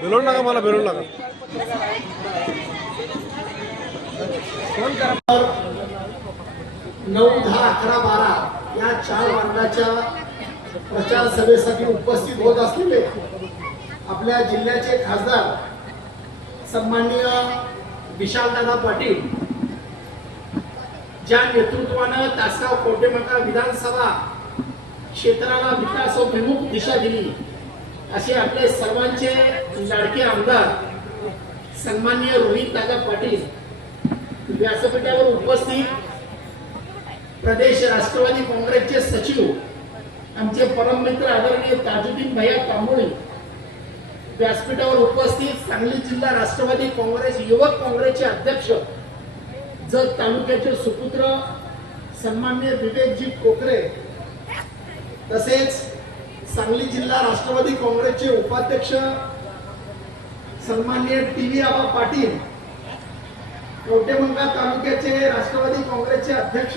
बेलोड नका, मला बेलोड नका. 9, 10, 11, 12 या 4 मार्गाच्या प्रचार सभेसाठी उपस्थित होत असलेले आपल्या जिल्ह्याचे खासदार सन्माननीय विशालदादा पाटील, ज्या नेतृत्वानं तासगाव कवठेमंकाळ विधानसभा क्षेत्राला विकासोन्मुख दिशा दिली, असे आपले सर्वांचे लाडके आमदार सन्माननीय रोहितदादा पाटील व्यासपीठावर उपस्थित प्रदेश राष्ट्रवादी काँग्रेसचे सचिव आमचे परममित्र आदरणीय ताजुद्दीन भैया तांबोळी, व्यासपीठावर उपस्थित सांगली जिल्हा राष्ट्रवादी काँग्रेस युवक काँग्रेसचे अध्यक्ष जत तालुक्याचे सुपुत्र सन्माननीय विवेकजी कोकरे, तसेच सांगली जिल्हा राष्ट्रवादी काँग्रेसचे उपाध्यक्ष सन्माननीय टीव्ही आबा पाटील, कवठेमंकाळ तालुक्याचे राष्ट्रवादी काँग्रेसचे अध्यक्ष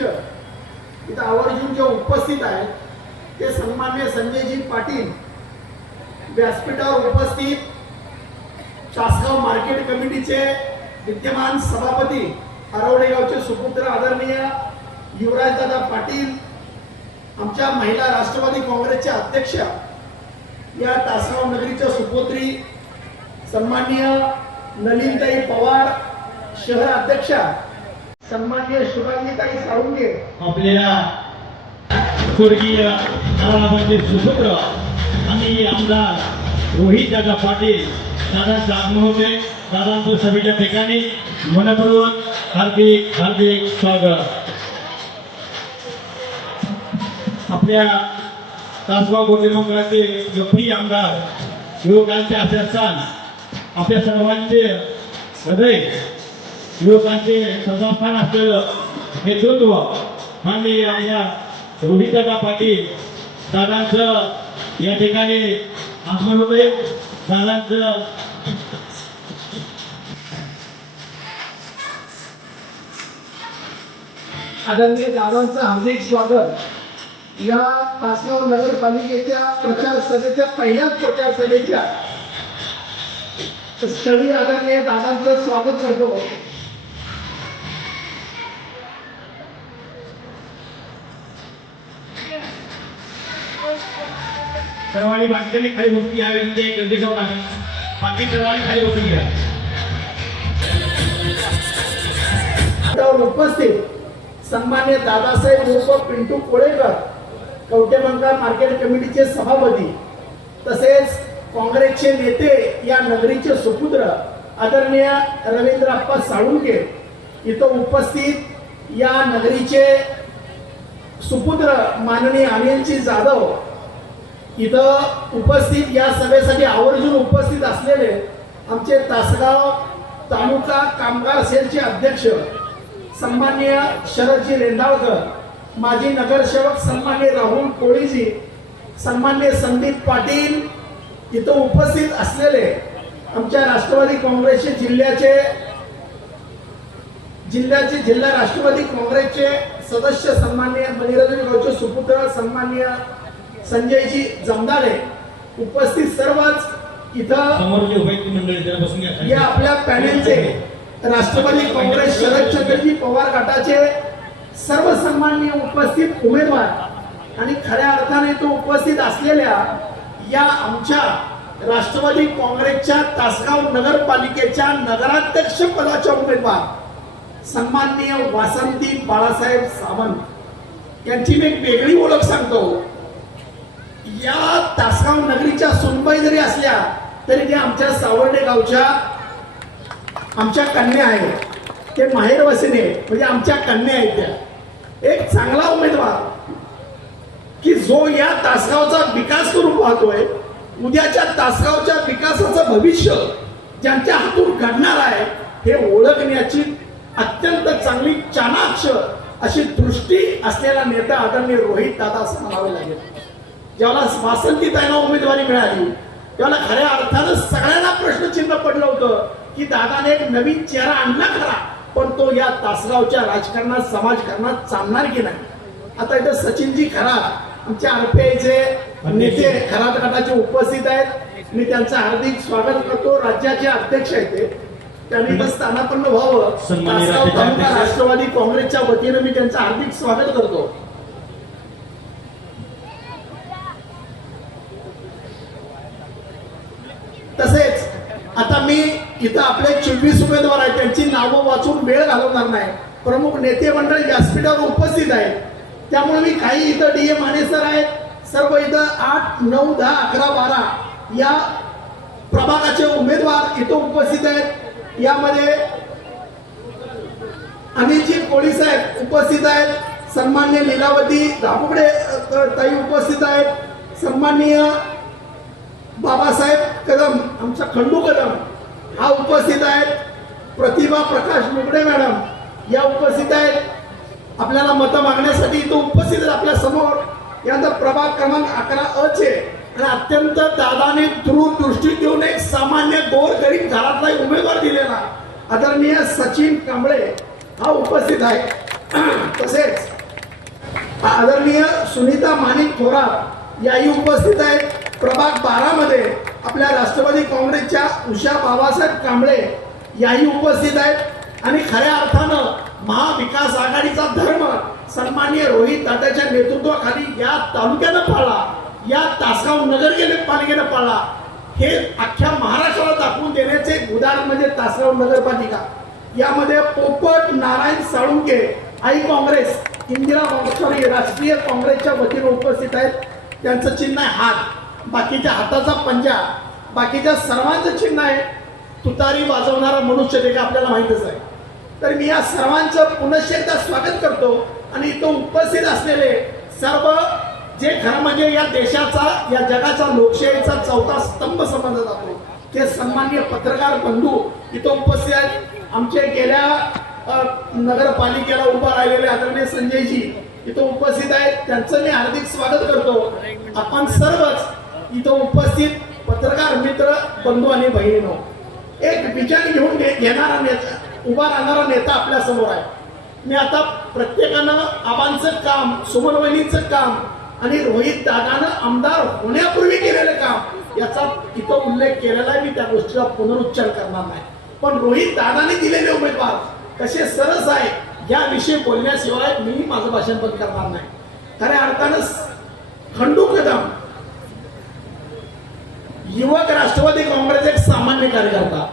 इथं आवर्जून जे उपस्थित आहेत ते सन्माननीय संजयजी पाटील, व्यासपीठावर उपस्थित तासगाव मार्केट कमिटीचे विद्यमान सभापती हरवडे गावचे सुपुत्र आदरणीय युवराजदादा पाटील, आमच्या महिला राष्ट्रवादी काँग्रेसचे अध्यक्ष या तासगाव नगरीच्या सुपुत्री सन्माननीय नलिनताई पवार, शहर अध्यक्षा सन्माननीय शुभांगीताई साळुंके, आपल्याला स्वर्गीय नारायणबाबांचे सुपुत्र आणि आमदार रोहितदादा पाटील दादांचं आगमन होते. दादांचं सभेच्या ठिकाणी मनपूर्वक हार्दिक हार्दिक स्वागत. आपल्या तासगाव कवठेमंकाळचे गफरी आमदार युवकांचे अध्यक्षस्थान आपल्या सर्वांचे हृदय युवकांचे सदास्थान असलेलं नेतृत्व आणि आमच्या रोहितदादा पाटील दादांचं या ठिकाणी आगमन होते. दादांचं आदरणीय दादांचं हार्दिक स्वागत या तासगाव नगरपालिकेच्या प्रचार सभेच्या पहिल्याच प्रचार सभेच्या स्थळी आदरणीय दादांचं स्वागत करतो. सर्वांनी बाकीच्यांनी खाली बसून घ्यावे, म्हणजे गर्दी करू नका. बाकी सर्वांनी खाली बसून घ्या. उपस्थित सन्मान्य दादासाहेब उर्फ पिंटू कोळेकर, कवठेमंकाळ मार्केट कमिटीचे सभापती, तसेच काँग्रेसचे नेते या नगरीचे सुपुत्र आदरणीय रवींद्रप्पा साळुंके, इथं उपस्थित या नगरीचे सुपुत्र माननीय अनिलजी जाधव, इथं उपस्थित या सभेसाठी आवर्जून उपस्थित असलेले आमचे तासगाव तालुका कामगार सेलचे अध्यक्ष सन्माननीय शरदजी रेंदाळकर, माजी नगरसेवक सन्माननीय राहुल कोळीजी, सन्माननीय संदीप पाटील, इथं उपस्थित असलेले आमच्या राष्ट्रवादी काँग्रेसचे जिल्हा राष्ट्रवादी काँग्रेसचे सदस्य सन्माननीय मणिरंजन गावचे सुपुत्र सन्माननीय संजयजी जमदाडे, उपस्थित सर्वच इथं या आपल्या पॅनेलचे राष्ट्रवादी काँग्रेस शरदचंद्रजी पवार गटाचे सर्व सन्माननीय उपस्थित उमेदवार आणि खऱ्या अर्थाने तो उपस्थित असलेल्या या आमच्या राष्ट्रवादी काँग्रेसच्या तासगाव नगरपालिकेच्या नगराध्यक्ष पदाच्या उमेदवार सन्माननीय वासंती बाळासाहेब सावंत यांची मी एक वेगळी ओळख सांगतो. या तासगाव नगरीच्या सुनबाई जरी असल्या तरी त्या आमच्या सावर्डे गावच्या आमच्या कन्या आहेत, ते माहेरवासिनी म्हणजे आमच्या कन्या आहेत. त्या एक चांगला उमेदवार की जो या तासगावचा विकास करून पाहतोय, उद्याच्या तासगावच्या विकासाचं भविष्य ज्यांच्या हातून घडणार आहे हे ओळखण्याची अत्यंत चांगली चाणाक्ष अशी दृष्टी असलेला नेता आदरणीय रोहित दादा असं म्हणावे लागेल. ज्यावेळेला वासंतीताईंना उमेदवारी मिळाली त्यावेळेला खऱ्या अर्थानं सगळ्यांना प्रश्नचिन्ह पडलं होतं की दादाने एक नवीन चेहरा आणला खरा, पण तो या तासगावच्या राजकारणात समाजकारणात चालणार की नाही. आता इथं सचिनजी खरा आमच्या आरपीआयचे नेते खरात गटाचे उपस्थित आहेत, मी त्यांचं हार्दिक स्वागत करतो. राज्याचे अध्यक्ष आहेत ते, त्यांनी तर स्थानापन्न व्हावं. सन्माननीय तासगाव राज्याचे तालुका अध्यक्ष. राष्ट्रवादी काँग्रेसच्या वतीनं मी त्यांचं हार्दिक स्वागत करतो. तसेच आता मी इथं आपले 24 उमेदवार आहेत, त्यांची नावं वाचून वेळ घालवणार नाही. प्रमुख नेते मंडळ व्यासपीठावर उपस्थित आहेत, त्यामुळे मी काही इथं डीए माने सर आहेत, सर्व इथं 8, 9, 10, 11, 12 या प्रभागाचे उमेदवार इथं उपस्थित आहेत. यामध्ये अनिलजी कोळी साहेब उपस्थित आहेत, सन्मान्य लीलावती दाभुगडे ताई उपस्थित आहेत, सन्माननीय बाबासाहेब कदम आमचा खंडू कदम हा उपस्थित आहेत, प्रतिभा प्रकाश मुगडे मॅडम या उपस्थित आहेत. आपल्याला मतं मागण्यासाठी इथं उपस्थित आहेत आपल्या समोर. यानंतर प्रभाग क्रमांक 11 चे आणि अत्यंत दादाने दूरदृष्टी देऊन एक सामान्य गोरगरीब घरातला उमेदवार दिलेला आदरणीय सचिन कांबळे हा उपस्थित आहे. तसेच आदरणीय सुनीता माणिक थोरात याही उपस्थित आहेत. प्रभाग 12 मध्ये आपल्या राष्ट्रवादी काँग्रेसच्या उषा बाबासाहेब कांबळे याही उपस्थित आहेत. आणि खऱ्या अर्थानं महाविकास आघाडीचा धर्म सन्माननीय रोहित दादाच्या नेतृत्वाखाली या तालुक्यानं पाळला, या तासगाव नगरपालिकेनं पाळला. हे अख्ख्या महाराष्ट्राला दाखवून देण्याचे एक उदाहरण म्हणजे तासगाव नगरपालिका. यामध्ये पोपट नारायण साळुंके आई काँग्रेस राष्ट्रीय काँग्रेसच्या वतीने उपस्थित आहेत. त्यांचं चिन्ह आहे हात, बाकीच्या हाताचा पंजा, बाकीच्या सर्वांचं चिन्ह आहे तुतारी वाजवणारा मनुष्य, ते आपल्याला माहितच आहे. तर मी या सर्वांचं पुनश्च एकदा स्वागत करतो. आणि इथं उपस्थित असलेले सर्व जे खरं म्हणजे या देशाचा या जगाचा लोकशाहीचा चौथा स्तंभ समजला जातो ते सन्माननीय पत्रकार बंधू इथं उपस्थित आहेत. आमचे गेल्या नगरपालिकेला उभा राहिलेले आदरणीय संजयजी इथं उपस्थित आहेत, त्यांचं मी हार्दिक स्वागत करतो. आपण सर्वच इथं उपस्थित पत्रकार मित्र बंधू आणि बहिणींनो, एक विजन घेऊन घेणारा नेता उभा राहणारा नेता आपल्या समोर आहे. मी आता प्रत्येकानं आबांचं काम, सुमनवहिनीचं काम आणि रोहित दादानं आमदार होण्यापूर्वी केलेलं काम याचा इथं उल्लेख केलेला आहे. मी त्या गोष्टीचा पुनरुच्चार करणार नाही. पण रोहित दादाने दिलेले उमेदवार कसे सरस आहे याविषयी बोलण्याशिवाय मी माझं भाषण बंद करणार नाही. खऱ्या अर्थानं खंडू कदम युवक राष्ट्रवादी काँग्रेस एक सामान्य कार्यकर्ता,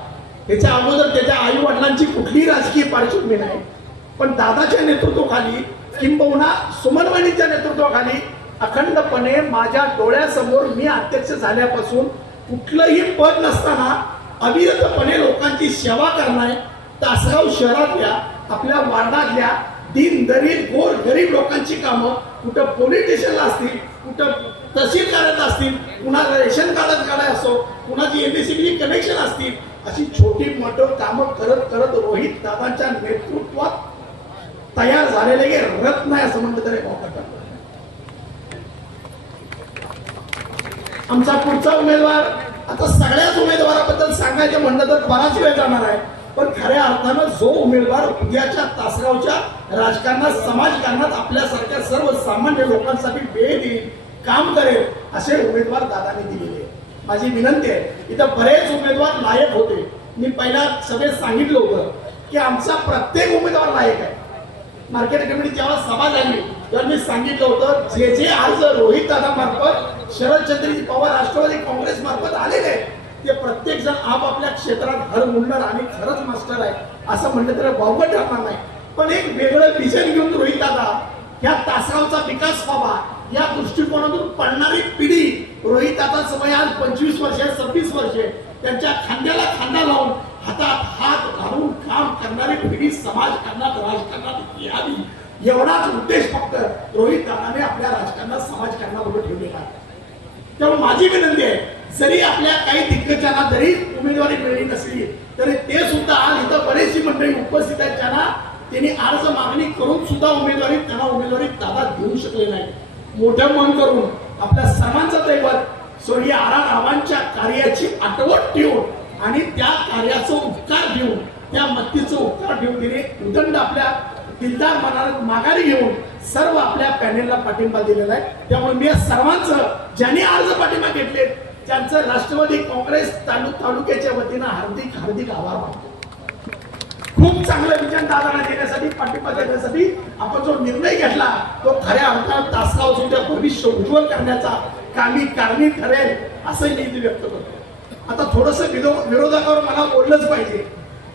त्याच्या अगोदर त्याच्या आई वडिलांची कुठलीही राजकीय पार्श्वभूमी नाही, पण दादाच्या नेतृत्वाखाली किंबहुना सुमनवहिनीच्या नेतृत्वाखाली अखंडपणे माझ्या डोळ्यासमोर मी अध्यक्ष झाल्यापासून कुठलंही पद नसताना अविरतपणे लोकांची सेवा करणारे, तासगाव शहरातल्या आपल्या वार्डातल्या दीनदरीब गोर गरीब लोकांची कामं कुठं पोलीस स्टेशनला असतील, कुठं तहसील कार्यालयात असतील, कुणाला रेशन कार्ड काढाय असो, कुणाची एमएससीबी कनेक्शन असतील, अशी छोटी मोठं कामं करत करत रोहित दादांच्या नेतृत्वात तयार झालेले हे रत्न आहे असं म्हणलं तरी वाटतं. आमचा पुढचा उमेदवार, आता सगळ्याच उमेदवाराबद्दल सांगायचं म्हणलं तर बराच वेळ जाणार आहे, पण खऱ्या अर्थानं जो उमेदवार उद्याच्या तासगावच्या राजकारणात समाजकारणात आपल्यासारख्या सर्वसामान्य लोकांसाठी वेळ देईल, काम करेल असे उमेदवार दादाने दिलेले. माझी विनंती आहे, इथं बरेच उमेदवार लायक होते. मी पहिल्या सभेत सांगितलं होतं की आमचा प्रत्येक उमेदवार लायक आहे. मार्केट कमिटी जेव्हा सभा झाली तेव्हा मी सांगितलं होतं जे जे आज रोहित दादा मार्फत शरदचंद्रजी पवार राष्ट्रवादी काँग्रेस मार्फत आलेले ते प्रत्येक जण आपापल्या क्षेत्रात घर मुंडणार आणि खरंच मास्टर आहे असं म्हणलं तर वावगं ठरणार नाही. पण एक वेगळं विजन घेऊन रोहित दादा या तासगावचा विकास व्हावा या दृष्टिकोनातून पडणारी पिढी, रोहित दादा समय आज 25 वर्ष 26 वर्षे, त्यांच्या खांद्याला खांदा लावून हातात हात घालून काम करणारी पिढी समाजकारणात राजकारणात यावी एवढाच उद्देश फक्त रोहित दादाने आपल्या राजकारणात समाजकारणाबरोबर ठेवलेला आहे. त्यामुळे माझी विनंती आहे, जरी आपल्या काही दिग्गजांना जरी उमेदवारी मिळाली नसली तरी ते सुद्धा आज इथं बरेचशी मंडळी उपस्थित आहेत ज्यांना त्यांनी अर्ज मागणी करून सुद्धा त्यांना उमेदवारी दादा देऊ शकले नाही. मोठं मन करून आपल्या सर्वांचं दैवत सोनिया आरारावांच्या कार्याची आठवण ठेवून आणि त्या कार्याचं उपकार घेऊन त्या मत्तीचं उपकार घेऊन तिने उदंड आपल्या दिलदार मनात माघारी घेऊन सर्व आपल्या पॅनेलला पाठिंबा दिलेला आहे. त्यामुळे मी या सर्वांचं ज्यांनी अर्ज पाठिंबा घेतले त्यांचं राष्ट्रवादी काँग्रेस तालुक्याच्या वतीनं हार्दिक हार्दिक आभार मानतो. खूप चांगलं विजन दादांना देण्यासाठी पाठिंबा देण्यासाठी आपण जो निर्णय घेतला तो खऱ्या अर्थानं तासगावचं भविष्य उज्ज्वल करण्याचा कामी ठरेल असं मी व्यक्त करतो. आता थोडस विरोधकावर मला बोललंच पाहिजे.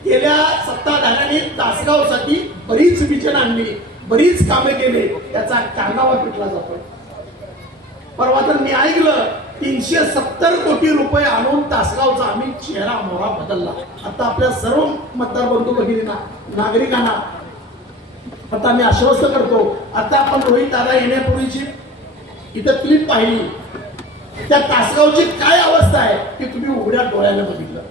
गेल्या सत्ताधाऱ्यांनी तासगावसाठी बरीच विजन आणली, बरीच कामे केली, त्याचा कारनामा पिटला जातो. परवा तर मी ऐकलं 370 कोटी रुपये आणून तासगावचा आम्ही चेहरा मोहरा बदलला. आता आपल्या सर्व मतदार बंधू भगिनींना नागरिकांना आता मी आश्वस्त करतो. आता आपण रोहित दादा येण्यापूर्वीची इथं क्लिप पाहिली, त्या तासगावची काय अवस्था आहे की तुम्ही उघड्या डोळ्याने बघितलं.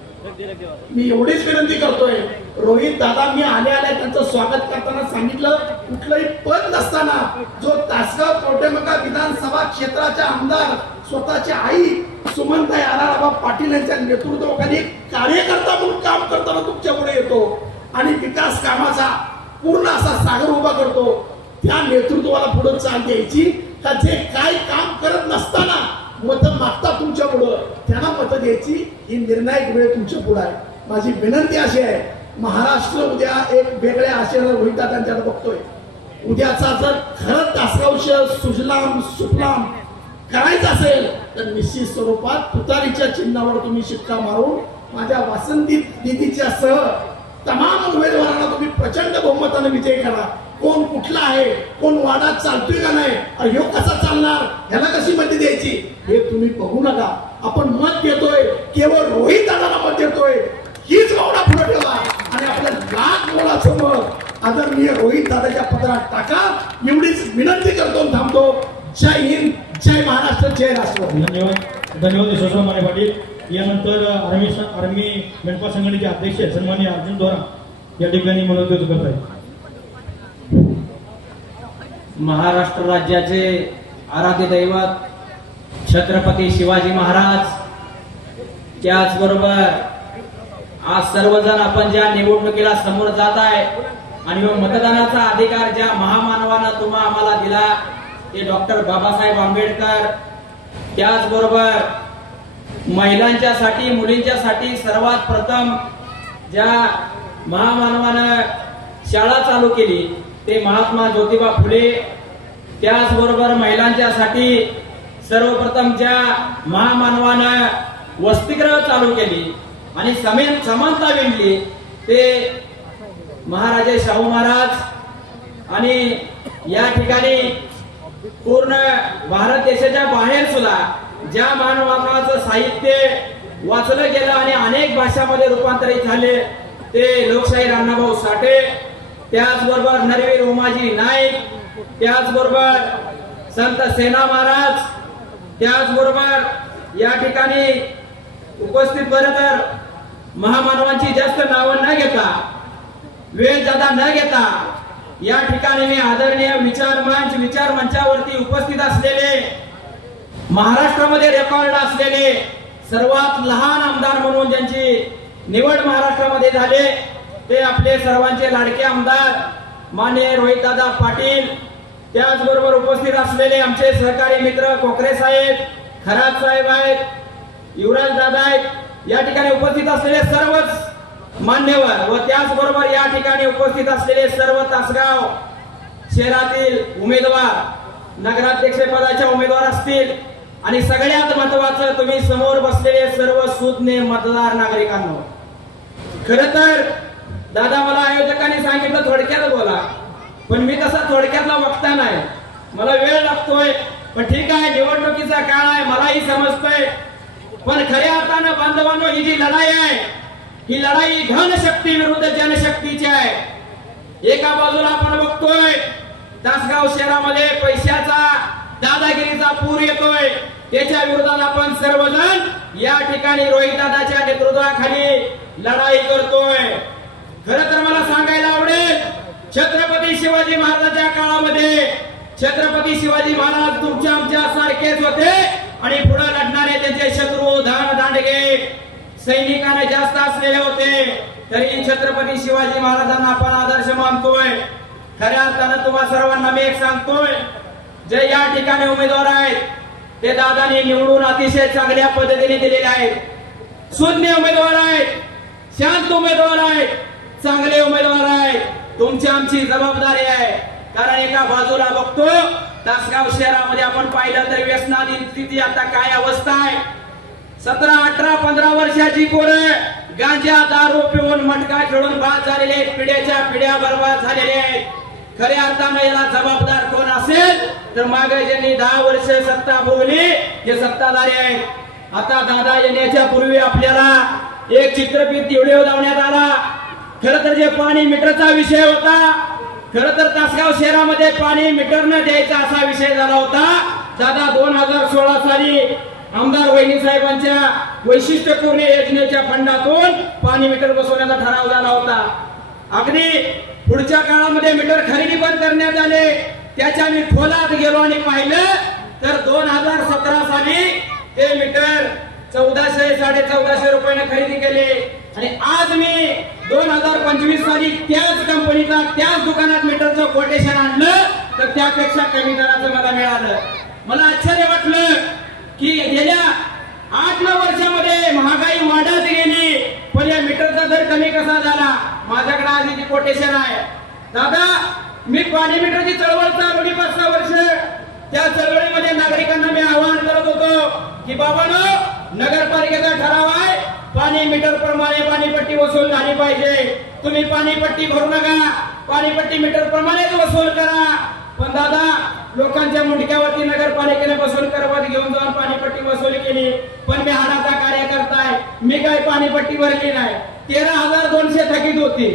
मी एवढीच विनंती करतोय, रोहित दादा मी आल्या त्यांचं स्वागत करताना सांगितलं कुठलंही पद नसताना जो तासगाव कवठेमंकाळ विधानसभा क्षेत्राच्या आमदार स्वतःची आई सुमनताई आराराबा पाटील यांच्या नेतृत्वाखाली कार्यकर्ता म्हणून काम करताना तुमच्या पुढे येतो आणि विकास कामाचा पूर्ण असा सागर उभा करतो, त्या नेतृत्वाला पुढे चाल द्यायची का जे काय काम करत नसताना मत मागता तुमच्या पुढं त्यांना मत द्यायची ही निर्णायक वेळ तुमच्या पुढे आहे. माझी विनंती अशी आहे, महाराष्ट्र उद्या एक वेगळ्या आशेनं रोहित दादांच्याकडे बघतोय. उद्याचा जर खरं तासगाव सुजलाम सुफलाम करायचं असेल तर निश्चित स्वरूपात तुतारीच्या चिन्हावर तुम्ही शिक्का मारून माझ्या वासंती दिदीच्या सह तमाम उमेदवारांना तुम्ही प्रचंड बहुमताने विजय करा. कोण कुठला आहे, कोण वादात चालतोय का नाही, ह्यो कसा चालणार, ह्याला कशी मत द्यायची हे तुम्ही बघू नका. आपण मत देतोय केवळ रोहित दादाला मत देतोय हीच भावना पुढे ठेवा आणि आपलं लाख मोलाचं मत आदरणीय रोहित दादाच्या पत्रात टाका. एवढीच विनंती करतो, थांबतो. जय हिंद, जय महाराष्ट्र, जय राष्ट्रवादी. धन्यवाद यशवंतराव माने पाटील. यानंतर आर्मी मेंढपाळ संघटनेचे अध्यक्ष सन्माननीय अर्जुन दोरा या ठिकाणी मनोगत करत आहेत. महाराष्ट्र राज्याचे आराध्य दैवत छत्रपती शिवाजी महाराज, त्याचबरोबर आज सर्वजण आपण ज्या निवडणुकीला समोर जात आहे आणि मतदानाचा अधिकार ज्या महामानवानं तुम्हा आम्हाला दिला ते डॉक्टर बाबासाहेब आंबेडकर, त्याचबरोबर महिलांच्यासाठी मुलींच्यासाठी सर्वात प्रथम ज्या महामानवानं शाळा चालू केली ते महात्मा ज्योतिबा फुले, त्याचबरोबर महिलांच्यासाठी सर्वप्रथम ज्या महामानवानं वसतिगृह चालू केली आणि समानता विणली ते महाराजे शाहू महाराज. आणि या ठिकाणी पूर्ण भारत देशाच्या बाहेर सुद्धा ज्या मानवाचं साहित्य वाचलं गेलं आणि अनेक भाषांमध्ये रूपांतरित झाले ते लोकशाहीर अण्णाभाऊ साठे, त्याचबरोबर नरवीर उमाजी नाईक, त्याचबरोबर संत सेना महाराज, त्याचबरोबर या ठिकाणी उपस्थित बरं तर महामानवांची जास्त नावं न घेता वेळ जादा न घेता या ठिकाणी मी आदरणीय विचार मंचावरती उपस्थित असलेले महाराष्ट्रामध्ये रेकॉर्ड असलेले सर्वात लहान आमदार म्हणून ज्यांची निवड महाराष्ट्रामध्ये झाले ते आपले सर्वांचे लाडके आमदार माननीय रोहितदादा पाटील, त्याचबरोबर उपस्थित असलेले आमचे सहकारी मित्र कोकरे साहेब, खरात साहेब आहेत, युवराज दादा आहेत, या ठिकाणी उपस्थित असलेले सर्वच मान्यवर व त्याचबरोबर या ठिकाणी उपस्थित असलेले सर्व तासगाव शहरातील उमेदवार, नगराध्यक्ष पदाच्या उमेदवार असतील आणि सगळ्यात महत्वाचं तुम्ही समोर बसलेले सर्व सुज्ञ मतदार नागरिकांनो. खर तर दादा मला आयोजकांनी सांगितलं थोडक्यात बोला, पण मी तसा थोडक्यातला वक्ता नाही, मला वेळ लागतोय. पण ठीक आहे, निवडणुकीचा काळ आहे, मलाही समजतोय. पण खऱ्या अर्थानं बांधवांनो ही जी लढाई आहे ही लढाई धनशक्ती विरुद्ध जनशक्तीची आहे. एका बाजूला आपण बघतोय तासगाव शहरामध्ये पैशाचा दादागिरीचा पूर येतोय, त्याच्या विरोधात आपण सर्वजण या ठिकाणी रोहितदादाच्या नेतृत्वाखाली लढाई करतोय. खरं तर मला सांगायला आवडेल, छत्रपती शिवाजी महाराजांच्या काळामध्ये छत्रपती शिवाजी महाराज तुमच्या आमच्या सारखेच होते आणि पुढे लढणारे त्यांचे शत्रू धान दांडगे सैनिकांना जास्त असलेले होते. तरी छत्रपती शिवाजी महाराजांना आपण आदर्श मानतोय. खऱ्या अर्थानं तुम्हा सर्वांना मी एक सांगतोय, जे या ठिकाणी उमेदवार आहेत ते दादांनी निवडून अतिशय चांगल्या पद्धतीने दिलेले आहेत. शून्य उमेदवार आहेत, शांत उमेदवार आहेत, चांगले उमेदवार आहेत. तुमची आमची जबाबदारी आहे. कारण एका बाजूला बघतो तासगाव शहरामध्ये आपण पाहिलं तर व्यसनाधीन आता काय अवस्था आहे. 17, 18, 15 वर्षाची पोरं गांजा दारू पिऊन मटका खेळून बाद झालेले आहेत, पिढ्याच्या पिढ्या बर्बाद झालेले आहेत. खऱ्या अर्थानं याला जबाबदार कोण असेल तर मागे ज्यांनी 10 वर्ष सत्ता भोगली हे सत्ताधारी आहेत. आता दादा येण्याच्या पूर्वी आपल्याला एक चित्रफित व्हिडिओ लावण्यात आला. खरं तर जे पाणी मीटरचा विषय होता, खरं तर तासगाव शहरामध्ये पाणी मीटर न द्यायचा असा विषय झाला होता. दादा 2016 साली आमदार वहिनी साहेबांच्या वैशिष्ट्यपूर्ण योजनेच्या फंडातून पाणी मीटर बसवण्याचा ठराव झाला होता. अगदी पुढच्या काळामध्ये मीटर खरेदी पण करण्यात आले. त्याच्या मी खोलात गेलो आणि पाहिलं तर 2017 साली ते मीटर 1400-1450 रुपयाने खरेदी केले आणि आज मी 2025 साली त्याच कंपनीचा त्याच दुकानात मीटरचं कोटेशन आणलं तर त्यापेक्षा कमी दराचं मला मिळालं. मला आश्चर्य वाटलं की गेल्या 8-9 वर्षामध्ये महागाई वाढत गेली पण या मीटरचा दर कमी कसा झाला. माझ्याकडे आधी कोटेशन आहे. दादा मी पाणी मीटरची चळवळ चालवली 5-6 वर्ष. त्या चळवळीमध्ये नागरिकांना मी आवाहन करत होतो की बाबांनो, नगरपालिकेचा ठराव आहे, पाणी मीटर प्रमाणे पाणीपट्टी वसूल झाली पाहिजे. तुम्ही पाणीपट्टी भरू नका, पाणीपट्टी मीटर प्रमाणेच वसूल करा. पण दादा लोकांच्या मुंडक्यावरती नगरपालिकेने वसूल करवत घेऊन जाऊन पाणीपट्टी वसूल केली. पण मी हाडाचा कार्यकर्ता आहे, मी काय पाणीपट्टी भरली नाही. 13,200 थकीत होती.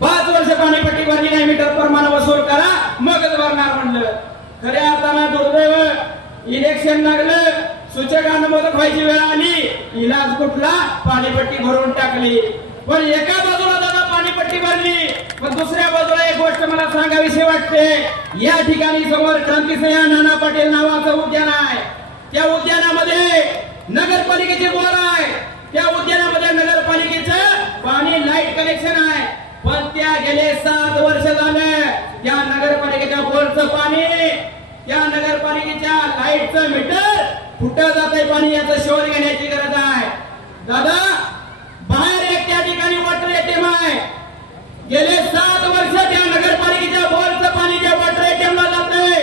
5 वर्ष पाणीपट्टी भरली नाही. मीटर प्रमाणे वसूल करा मगच भरणार म्हणलं. खऱ्या अर्थानं दुर्दैव, इलेक्शन लागलं, सूचकांना मदत व्हायची वेळ आली, इलाज कुठला, पाणीपट्टी भरून टाकली. पण एका बाजूला दादा पाणीपट्टी भरली पण दुसऱ्या बाजूला एक गोष्ट मला सांगावीशी वाटते. या ठिकाणी समोर क्रांतिसिंह नाना पाटील नावाचं उद्यान आहे. त्या उद्यानामध्ये नगरपालिकेचे बोर आहे. त्या उद्यानामध्ये नगरपालिकेचं पाणी लाईट कनेक्शन आहे. पण त्या गेले 7 वर्ष झाले त्या नगरपालिकेच्या बोरचं पाणी, त्या नगरपालिकेच्या लाईटचं मीटर कुठं जातंय पाणी याचा शोध घेण्याची गरज आहे. दादा बाहेर एक त्या ठिकाणी वॉटर एटीएम आहे. गेले 7 वर्ष त्या नगरपालिकेच्या बोरचं पाणी त्या वॉटर एटीएमला जातंय.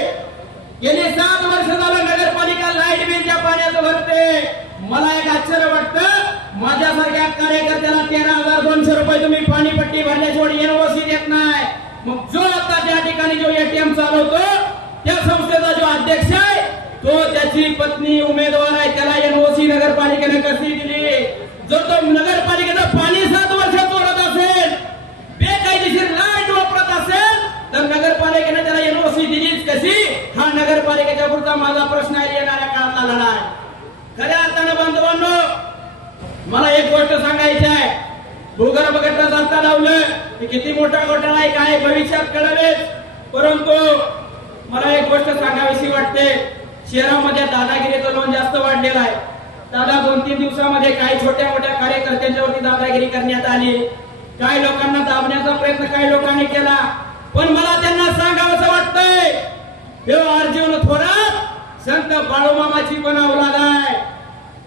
गेले 7 वर्ष झालं नगरपालिका लाईट बिल त्या पाण्याचं भरते. मला एक आश्चर्य वाटतं, माझ्यासारख्या कार्यकर्त्याला 13,200 रुपये तुम्ही पाणीपट्टी भरल्याशिवाय एनओसी देत नाही. मग जो आता त्या ठिकाणी जो एटीएम चालवतो त्या संस्थेचा जो अध्यक्ष आहे तो त्याची पत्नी उमेदवार आहे, त्याला एनओसी नगरपालिकेने कशी दिली. जर तो नगरपालिकेचं पाणी 7 वर्ष चोरत असेल, बेकायदेशीर लाईट वापरत असेल तर नगरपालिकेने त्याला एनओसी दिलीच कशी, हा नगरपालिकेच्या पुढचा माझा प्रश्न आहे. येणाऱ्या काळात आलेला आहे. खऱ्या अर्थानं बांधवांनो, मला एक गोष्ट सांगायची आहे. भूगर्भ गटार आता लावलं की किती मोठा घोटाळा आहे काय भविष्यात कळले. परंतु मला एक गोष्ट सांगावीशी वाटते. शहरामध्ये दादागिरीचं लोन जास्त वाढलेलं आहे. दादा 2-3 दिवसामध्ये काही छोट्या मोठ्या कार्यकर्त्यांच्यावरती दादागिरी करण्यात आली. काही लोकांना दाबण्याचा प्रयत्न काही लोकांनी केला. पण मला त्यांना सांगावंसं वाटतंय, हे अर्जुन थोरात संत बाळूमामाची पण औलाद आहे.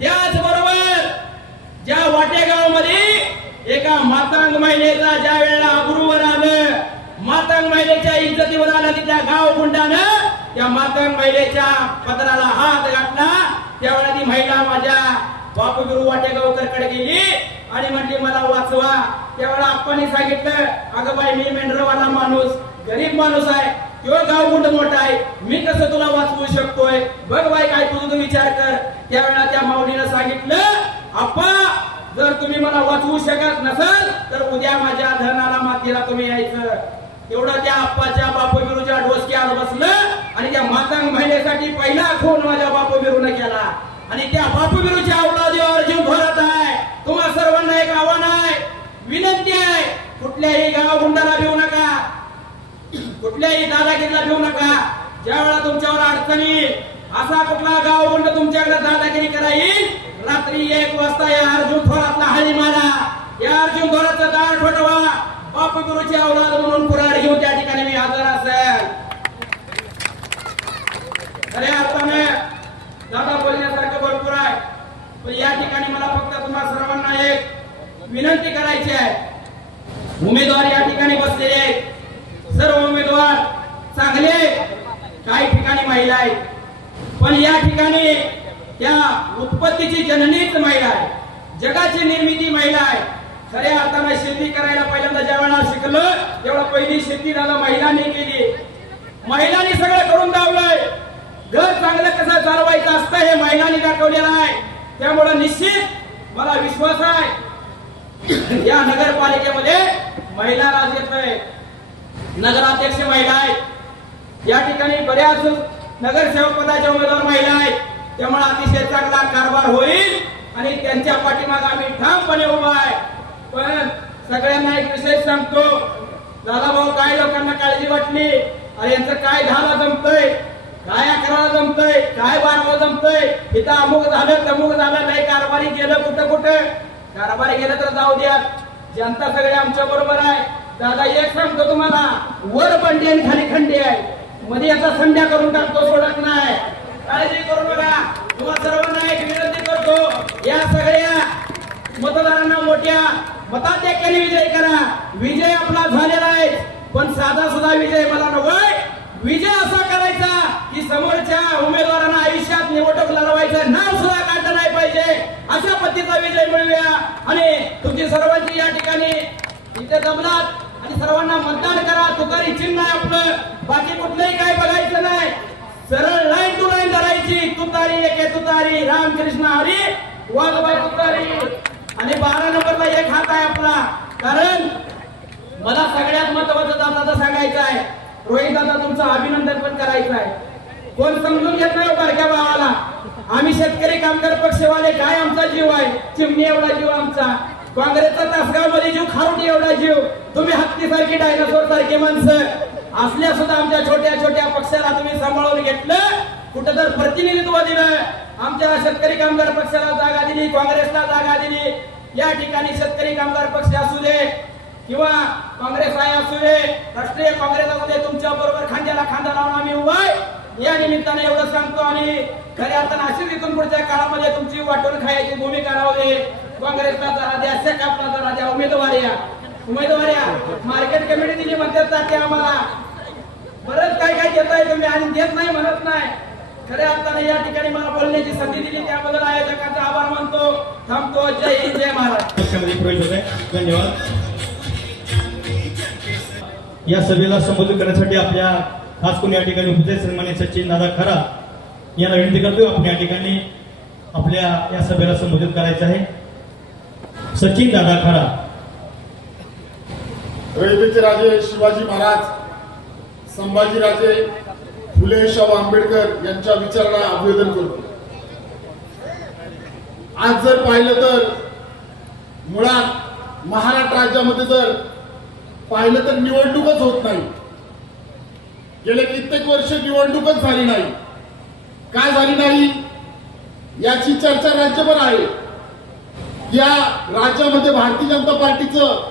त्याचबरोबर ज्या वाटेगाव मध्ये एका मातंग महिलेचा ज्या वेळेला अब्रूवर आलं, मातंग महिलेच्या इज्जतीवर आलं, तिच्या गाव गुंडानं त्या मातंग महिलेच्या पदराला हात घातला. त्यावेळेला ती महिला माझ्या बापूगिरू वाटेगावकरकडे गेली आणि म्हणली मला वाचवा. त्यावेळेला आप्पांनी सांगितलं, अगं बाई मी मेंढरवाला माणूस, गरीब माणूस आहे, किंवा गावगुंड मोठा आहे, मी कसं तुला वाचवू शकतोय, बघ बाई काय तुझा विचार कर. त्यावेळेला त्या माऊलीनं सांगितलं, आप्पा जर तुम्ही मला वाचवू शकत नसाल तर उद्या माझ्या धनाला मातीला तुम्ही यायचं. तेवढं त्या आप्पाच्या बापूबिरूच्या डोसक्यावर बसलं आणि त्या मातंग महिलेसाठी पहिला खून माझ्या बापूबिरूने केला. आणि त्या बापूबिरूच्या औलादीवर अर्जुन थोरात आहे. तुम्हा सर्वांना एक आव्हान आहे, विनंती आहे, कुठल्याही गावगुंडाला भिवू नका, कुठल्याही दादागिरीला भिवू नका. ज्या वेळा तुमच्यावर अडचणी असा कुठला गावगुंड तुमच्याकडे दादागिरी करा येईल, रात्री 1 वाजता या अर्जुन थोरातला हळी मारा. या अर्जुन थोरातचं दार ठोठवा, अपगुरूची औलाद म्हणून कुऱ्हाड घेऊन त्या ठिकाणी मी हजर असेल. खऱ्या अर्थाने दादा बोलण्यासारखं भरपूर आहे, पण या ठिकाणी मला फक्त तुम्हा सर्वांना एक विनंती करायची आहे. उमेदवार या ठिकाणी बसलेले आहेत, सर्व उमेदवार चांगले, काही ठिकाणी महिला आहेत, पण या ठिकाणी त्या उत्पत्तीची जननीच महिला आहे, जगाची निर्मिती महिला आहे. खऱ्या अर्थाने शेती करायला पहिल्यांदा ज्या वेळेला शिकलं तेव्हा पहिली शेती दादा महिलांनी केली. महिलांनी सगळं करून दावलंय. घर चांगलं कसं चालवायचं असतं हे महिलांनी दाखवलेलं आहे. त्यामुळे निश्चित मला विश्वास आहे या नगरपालिकेमध्ये महिला राज येतोय. नगराध्यक्ष महिला आहेत, या ठिकाणी बऱ्याच नगरसेवक पदाच्या उमेदवार महिला आहेत. त्यामुळे अतिशय चांगला कारभार होईल आणि त्यांच्या पाठीमागे आम्ही ठामपणे उभा आहे. पण सगळ्यांना एक विषय सांगतो, दादा भाऊ काय लोकांना काळजी वाटली, अरे यांचं काय घाला जमतंय, काय अकराला जमतंय, काय बाराला जमतंय, इथं अमुक झालं तमुक झालं, नाही कारभारी गेलं कुठं कुठं. कारभारी गेलं तर जाऊ द्या, जनता सगळे आमच्या बरोबर आहे. दादा एक सांगतो तुम्हाला, वर बंडी आणि खाली खंडी आहे, मध्ये याचा संध्या करून टाकतो, सोडत नाही. काळजी करू नका. तुम्हाला सर्वांना एक विनंती करतो, या सगळ्या मतदारांना मोठ्या मताधिक्याने विजय करा. विजय आपला झालेला आहे, पण साधा सुद्धा विजय मला नकोय. विजय असा करायचा की समोरच्या उमेदवारांना आयुष्यात निवडणूक लढवायचं नाव सुद्धा काढलं नाही पाहिजे, अशा पद्धतीचा विजय मिळूया. आणि तुमची सर्वांची या ठिकाणी इथे जमलात आणि सर्वांना मतदान करा. तुतारी चिन्ह आहे आपलं, बाकी कुठलंही काय बघायचं नाही. सरळ लाईन टू लाईन धरायची. तुतारी एके तुतारी, रामकृष्ण हरी वाघबाई तुतारी. आणि 12 नंबरला एक हात आहे आपला. कारण मला सगळ्यात महत्वाचं दादा सांगायचं आहे, रोहित दादा तुमचं अभिनंदन पण करायचं आहे. कोण समजून घेत नाही बारक्या भावाला. आम्ही शेतकरी कामगार पक्षवाले काय आमचा जीव आहे, चिमणी एवढा जीव आमचा. काँग्रेसचा तासगाव मध्ये जीव, खारुटी एवढा जीव. तुम्ही हत्तीसारखी डायनासोर सारखी माणसं असल्या सुद्धा आमच्या छोट्या छोट्या पक्षाला तुम्ही सांभाळून घेतलं, कुठं तर प्रतिनिधित्व दिलं. आमच्या शेतकरी कामगार पक्षाला जागा दिली, काँग्रेसला जागा दिली. या ठिकाणी शेतकरी कामगार पक्ष असू दे किंवा काँग्रेस आहे असू दे, राष्ट्रीय काँग्रेस असू दे, तुमच्या बरोबर खांद्याला खांदा लावून आम्ही उभा आहे. या निमित्ताने एवढं सांगतो. आणि खऱ्या अर्थानं अशीच इथून पुढच्या काळामध्ये तुमची वाटून खायची भूमिका राहू दे. काँग्रेसला जरा द्या, सेकापला जरा द्या, उमेदवार या मार्केट कमिटी दिली म्हणतात ते आम्हाला बरंच काय काय देताय तुम्ही आणि देत नाही म्हणत नाही. खऱ्या अर्थाने या ठिकाणी मला बोलण्याची संधी दिली त्याबद्दल आयोजकांचा आभार मानतो. थांबतो. जय हिंद, जय महाराष्ट्र. पक्षामध्ये प्रवेश होत आहे. धन्यवाद. या सभेला संबोधित करण्यासाठी आपल्या खास करून या ठिकाणी उपस्थित सन्माननीय सचिन दादा खरा यांना विनंती करतोय, आपण या ठिकाणी आपल्या या सभेला संबोधित करायचं आहे. सचिन दादा खरा. रयतेचे राजे शिवाजी महाराज, संभाजीराजे फुले शाहू आंबेडकर यांच्या विचाराला अभिवादन करतो. आज जर पाहिलं तर मुळात महाराष्ट्र राज्यामध्ये जर पाहिलं तर निवडणूकच होत नाही. गेले कित्येक वर्ष निवडणूकच झाली नाही. काय झाली नाही याची चर्चा राज्यभर आहे. या राज्यामध्ये भारतीय जनता पार्टीचं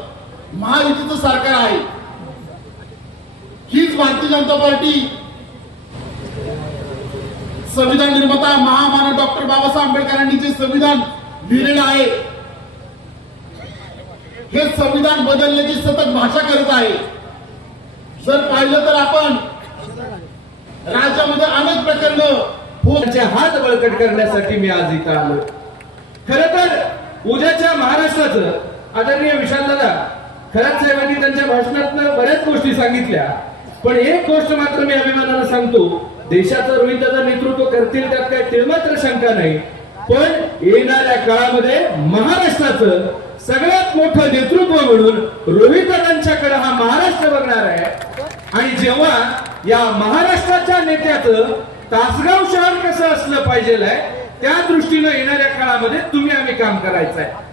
महायुतीचं सरकार आहे. हीच भारतीय जनता पार्टी संविधान निर्माता महामानव डॉक्टर बाबासाहेब आंबेडकरांनी जे संविधान लिहिलेलं आहे हे संविधान बदलण्याची सतत भाषा करत आहे. जर पाहिलं तर आपण राज्यामध्ये अनेक प्रकरणं हात बळकट करण्यासाठी मी आज इथं आलो. खरं तर उद्याच्या महाराष्ट्राचं आदरणीय विशालदादा खरंच साहेबांनी त्यांच्या भाषणात बऱ्याच गोष्टी सांगितल्या, पण एक गोष्ट मात्र मी अभिमानानं सांगतो, देशाचं रोहितदादा नेतृत्व करतील त्यात काही तिळमात्र शंका नाही. पण येणाऱ्या काळामध्ये महाराष्ट्राचं सगळ्यात मोठं नेतृत्व म्हणून रोहितदादांच्याकडे हा महाराष्ट्र बघणार आहे. आणि जेव्हा या महाराष्ट्राच्या नेत्याचं तासगाव शहर कसं असलं पाहिजे त्या दृष्टीनं येणाऱ्या काळामध्ये तुम्ही आम्ही काम करायचं आहे.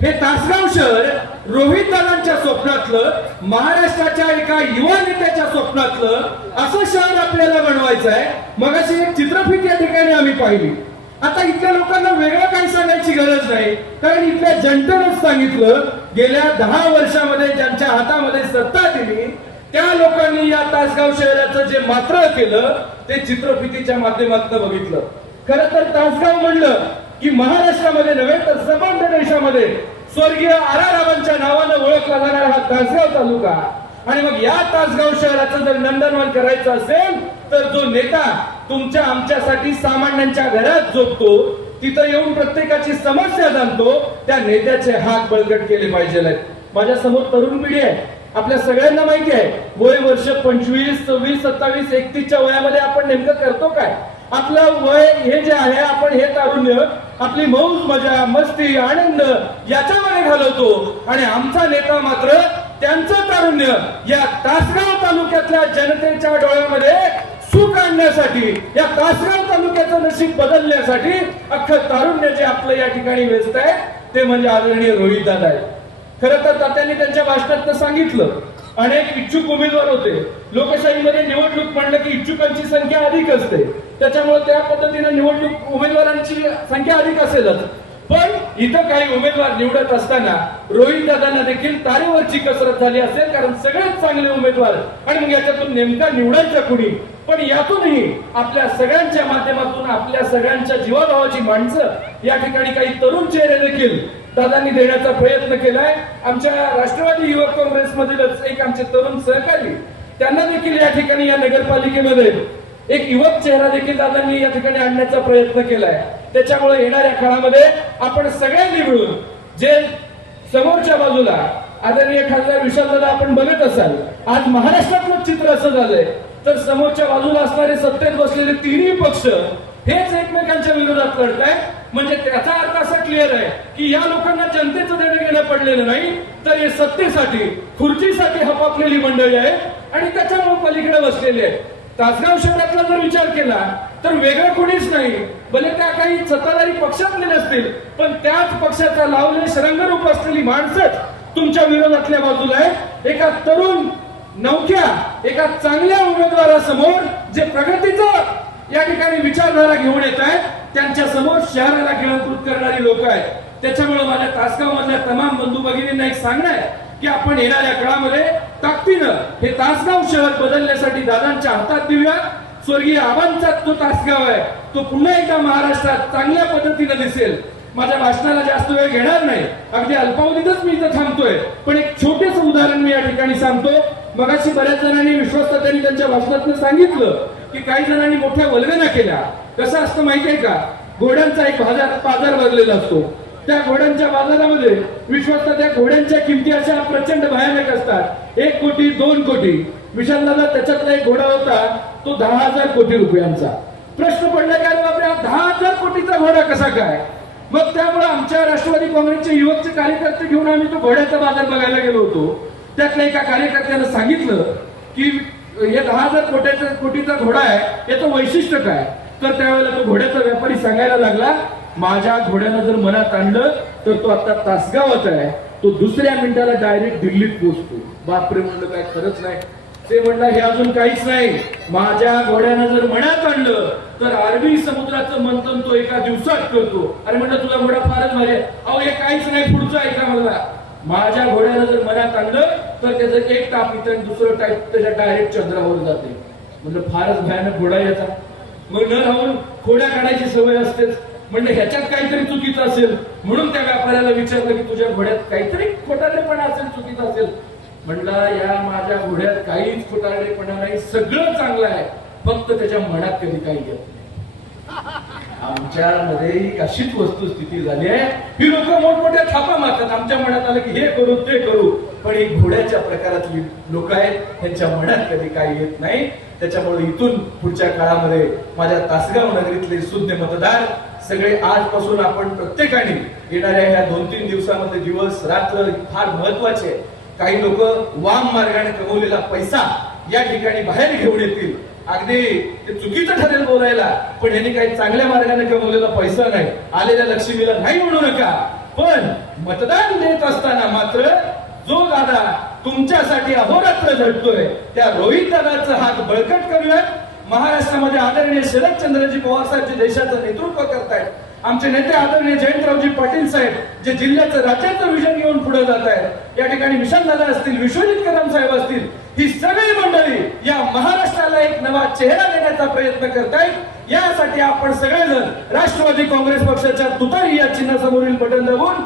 हे तासगाव शहर रोहितदादांच्या स्वप्नातलं, महाराष्ट्राच्या एका युवा नेत्याच्या स्वप्नातलं असं शहर आपल्याला बनवायचं आहे. मग अशी एक चित्रफित या ठिकाणी आम्ही पाहिली. आता इथल्या लोकांना वेगळं काही सांगायची गरज नाही, कारण इथल्या जनतेनंच सांगितलं गेल्या 10 वर्षामध्ये ज्यांच्या हातामध्ये सत्ता दिली त्या लोकांनी या तासगाव शहराचं जे मात्र केलं ते चित्रफितीच्या माध्यमातून बघितलं. खरं तर तासगाव म्हणलं की महाराष्ट्रामध्ये नव्हे तर संपूर्ण देशामध्ये स्वर्गीय आरारावांच्या नावानं ओळखला जाणारा हा तासगाव तालुका. आणि मग या तासगाव शहराचं जर नंदनवन करायचं असेल तर जो नेता तुमच्या आमच्यासाठी सामान्यांच्या घरात झोपतो, तिथं येऊन प्रत्येकाची समस्या जाणतो, त्या नेत्याचे हात बळकट केले पाहिजे. माझ्या समोर तरुण पिढी आहे. आपल्या सगळ्यांना माहिती आहे वय वर्ष 25, 26, 27, 31च्या वयामध्ये आपण नेमकं करतो काय. आपलं वय हे जे आहे आपण हे तारुण्य आपली मौज मजा मस्ती आनंद याच्यामध्ये घालवतो आणि आमचा नेता मात्र त्यांचं तारुण्य या तासगाव तालुक्यातल्या जनतेच्या डोळ्यामध्ये सुख आणण्यासाठी, या तासगाव तालुक्याचं नशीब बदलण्यासाठी अख्खं तारुण्य जे आपलं या ठिकाणी व्यस्त आहे ते म्हणजे आदरणीय रोहित दादा आहे. खरं तर तात्यांनी त्यांच्या भाषणात सांगितलं अनेक इच्छुक उमेदवार होते. लोकशाहीमध्ये निवडणूक म्हणलं की इच्छुकांची संख्या अधिक असते, त्याच्यामुळे त्या पद्धतीने निवडणूक उमेदवारांची संख्या अधिक असेलच. पण इथं काही उमेदवार निवडत असताना रोहित दादांना देखील तारेवरची कसरत झाली असेल, कारण सगळेच चांगले उमेदवार आणि मग याच्यातून नेमका निवडायचा कुणी. पण यातूनही आपल्या सगळ्यांच्या माध्यमातून आपल्या सगळ्यांच्या जीवाभावाची माणसं या ठिकाणी काही तरुण चेहरे देखील दादांनी देण्याचा प्रयत्न केलाय. आमच्या राष्ट्रवादी युवक काँग्रेसमधीलच एक आमचे तरुण सहकारी, त्यांना देखील या ठिकाणी या नगरपालिकेमध्ये एक युवक चेहरा देखील दादांनी या ठिकाणी आणण्याचा प्रयत्न केलाय. त्याच्यामुळे येणाऱ्या काळामध्ये आपण सगळ्यांनी मिळून जे समोरच्या बाजूला आदरणीय खासदार विशालदादा आपण बघत असाल, आज महाराष्ट्रातलं चित्र असं झालंय तर समोरच्या बाजूला असणारे सत्तेत बसलेले तिन्ही पक्ष हेच एकमेकांच्या विरोधात लढताय. म्हणजे त्याचा अर्थ असा क्लिअर आहे की या लोकांना जनतेचं देणं घेणं पडलेलं नाही, तर हे सत्तेसाठी खुर्चीसाठी हपापलेली मंडळी आहे आणि त्याच्यामुळे पलीकडे बसलेले आहेत. तासगाव शहरातला जर विचार केला तर वेगळं कोणीच नाही. भले त्या काही सत्ताधारी पक्षातले नसतील, पण त्याच पक्षाचा लावलेले रंगरूप असलेली माणसंच तुमच्या विरोधातल्या बाजूला आहे. एका तरुण नवख्या एका चांगल्या उमेदवारासमोर जे प्रगतीचं या ठिकाणी विचारधारा घेऊन येत आहेत त्यांच्या समोर शहराला गिळंकृत करणारी लोक आहेत. त्याच्यामुळे माझ्या तासगाव मधल्या तमाम बंधू भगिनींना एक सांगणं आहे की आपण येणाऱ्या काळामध्ये ताकदीनं हे तासगाव शहर बदलण्यासाठी दादांच्या हातात देऊया. स्वर्गीय आबांचा जो तासगाव आहे तो पुन्हा एकदा महाराष्ट्रात चांगल्या पद्धतीने दिसेल. माझ्या भाषणाला जास्त वेळ घेणार नाही, अगदी अल्पावधीतच मी इथं थांबतोय. पण एक छोटेच उदाहरण मी या ठिकाणी सांगतो. मगाशी बऱ्याच जणांनी विश्वासदात्यांनी त्यांच्या भाषणात सांगितलं की काही जणांनी मोठ्या वल्गना केल्या. कसं असतं माहितीये का, घोड्यांचा एक बाजार भरलेला असतो. त्या घोड्यांच्या बाजारामध्ये विश्वासदात्या त्या घोड्यांच्या किमती अशा प्रचंड भयानक असतात. 1 कोटी 2 कोटी. विशालदादा त्याच्यातला एक घोडा होता तो 10,000 कोटी रुपयांचा. प्रश्न पडला की अरे बापरे 10,000 कोटीचा घोडा कसा काय. मग त्यामुळे आमच्या राष्ट्रवादी काँग्रेसचे युवकचे कार्यकर्ते घेऊन आम्ही तो घोड्याचा बाजार बघायला गेलो होतो. त्यातल्या एका कार्यकर्त्यानं सांगितलं की हे 10,000 कोटीचा घोडा आहे, याचं वैशिष्ट्य काय. तर त्यावेळेला तो घोड्याचा व्यापारी सांगायला लागला, माझ्या घोड्यानं जर मनात आणलं तर तो आता तासगावात आहे, तो दुसऱ्या मिनिटाला डायरेक्ट दिल्लीत पोहोचतो. बापरे म्हणलं काय खरंच नाही. ते म्हणलं हे अजून काहीच नाही, माझ्या घोड्यानं जर मनात आणलं तर अरबी समुद्राचं मंथन तो एका दिवसात करतो. अरे म्हणलं तुझा घोडा फारच भारी आहे. अहो हे काहीच नाही, पुढचं ऐका मला. माझ्या घोड्यानं जर मनात आणलं तर त्याचं एक टाप इथं आणि दुसरं टाप त्याच्या डायरेक्ट चंद्रावर जाते. म्हणलं फारच भयानक घोडा याचा. मग न राहून खोड्या काढायची सवय असतेच. म्हणलं ह्याच्यात काहीतरी चुकीचं असेल म्हणून त्या व्यापाऱ्याला विचारलं की तुझ्या घोड्यात काहीतरी खोटारडेपणा असेल, चुकीचं असेल. म्हणला या माझ्या घोड्यात काहीच खोटारडेपणा नाही, सगळं चांगलं आहे, फक्त त्याच्या मनात कधी काही येत नाही. आमच्यामध्ये ही अशीच वस्तुस्थिती झाली आहे. ही लोक मोठमोठ्या थापा मारतात, आमच्या मनात आलं की हे करू ते करू, पण ही घोड्याच्या प्रकारातली लोक आहेत, त्यांच्या मनात कधी काही येत नाही. त्याच्यामुळे इथून पुढच्या काळामध्ये माझ्या तासगाव नगरीतले सुज्ञ मतदार सगळे आजपासून आपण प्रत्येकाने येणाऱ्या ह्या 2-3 दिवसामध्ये दिवस रात्र फार महत्वाचे. काही लोक वाम मार्गाने कमवलेला पैसा या ठिकाणी बाहेर घेऊन येतील. अगदी ते चुकीचं ठरेल बोलायला, पण यांनी काही चांगल्या मार्गाने कमवलेला पैसा नाही, आलेल्या लक्ष्मीला नाही म्हणू नका. पण मतदान देत असताना मात्र जो दादा तुमच्यासाठी अहोरात्र झटतोय त्या रोहित दादाचा हात बळकट करूयात. महाराष्ट्रामध्ये आदरणीय शरदचंद्रजी पवार साहेब जे देशाचं नेतृत्व करतायत, आमचे नेते आदरणीय जयंतरावजी पाटील साहेब जे जिल्ह्याचं राज्याचं विजन घेऊन पुढे जात आहेत, या ठिकाणी विशाल दादा असतील, विश्वजित कदम साहेब असतील, ही सगळी मंडळी या महाराष्ट्राला एक नवा चेहरा देण्याचा प्रयत्न करतायत। यासाठी आपण सगळेजण राष्ट्रवादी काँग्रेस पक्षाच्या तुतारी या चिन्हासमोरील बटन दाबून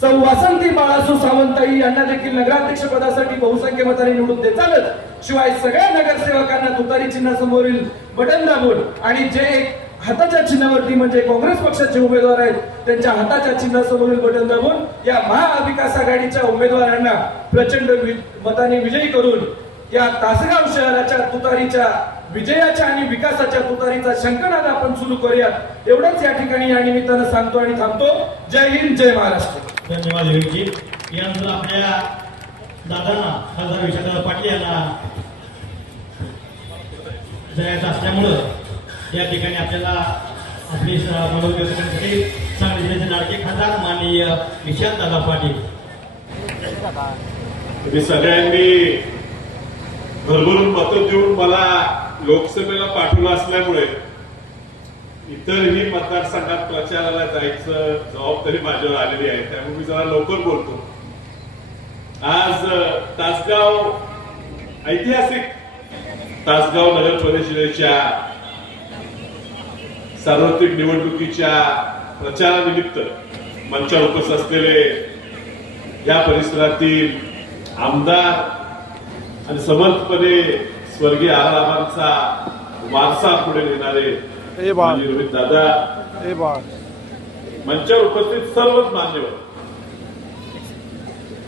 सौ वासंती बाळासू सावंताई यांना देखील नगराध्यक्ष पदासाठी बहुसंख्य मताने निवडून देतालच, शिवाय सगळ्या नगरसेवकांना तुतारी चिन्हासमोरील बटन दाबून आणि जे एक हाताच्या चिन्हावरती म्हणजे काँग्रेस पक्षाचे उमेदवार आहेत त्यांच्या हाताच्या चिन्हासमोरील बटन दाबून या महाविकास आघाडीच्या उमेदवारांना प्रचंड मताने विजयी करून या तासगाव शहराच्या तुतारीच्या विजयाच्या आणि विकासाच्या तुतारीचा शंखनाद आपण सुरू करूयात, एवढंच या ठिकाणी या निमित्तानं सांगतो आणि थांबतो। जय हिंद, जय महाराष्ट्र। धन्यवाद विवेकजी। यानंतर आपल्या दादांना खासदार विशालदादा पाटील यांना जायचं असल्यामुळं या ठिकाणी आपल्याला आपली मनोगत व्यक्त करण्यासाठी सांगली जिल्ह्याचे लाडके खासदार माननीय विशालदादा पाटील। तुम्ही सगळ्यांनी भरभरून मतं देऊन मला लोकसभेला पाठवलं असल्यामुळे इतरही मतदारसंघात प्रचाराला जायचं जबाबदारी माझ्यावर आलेली आहे, त्यामुळे मी जरा लवकर बोलतो। आज तासगाव ऐतिहासिक तासगाव नगर परिषदेच्या सार्वत्रिक निवडणुकीच्या प्रचारानिमित्त मंचावर उपस्थित असलेले या परिसरातील आमदार आणि समर्थपणे स्वर्गीय आरामांचा वारसा पुढे नेणारे रोहित दादा, मंचावर उपस्थित सर्वच मान्यवर,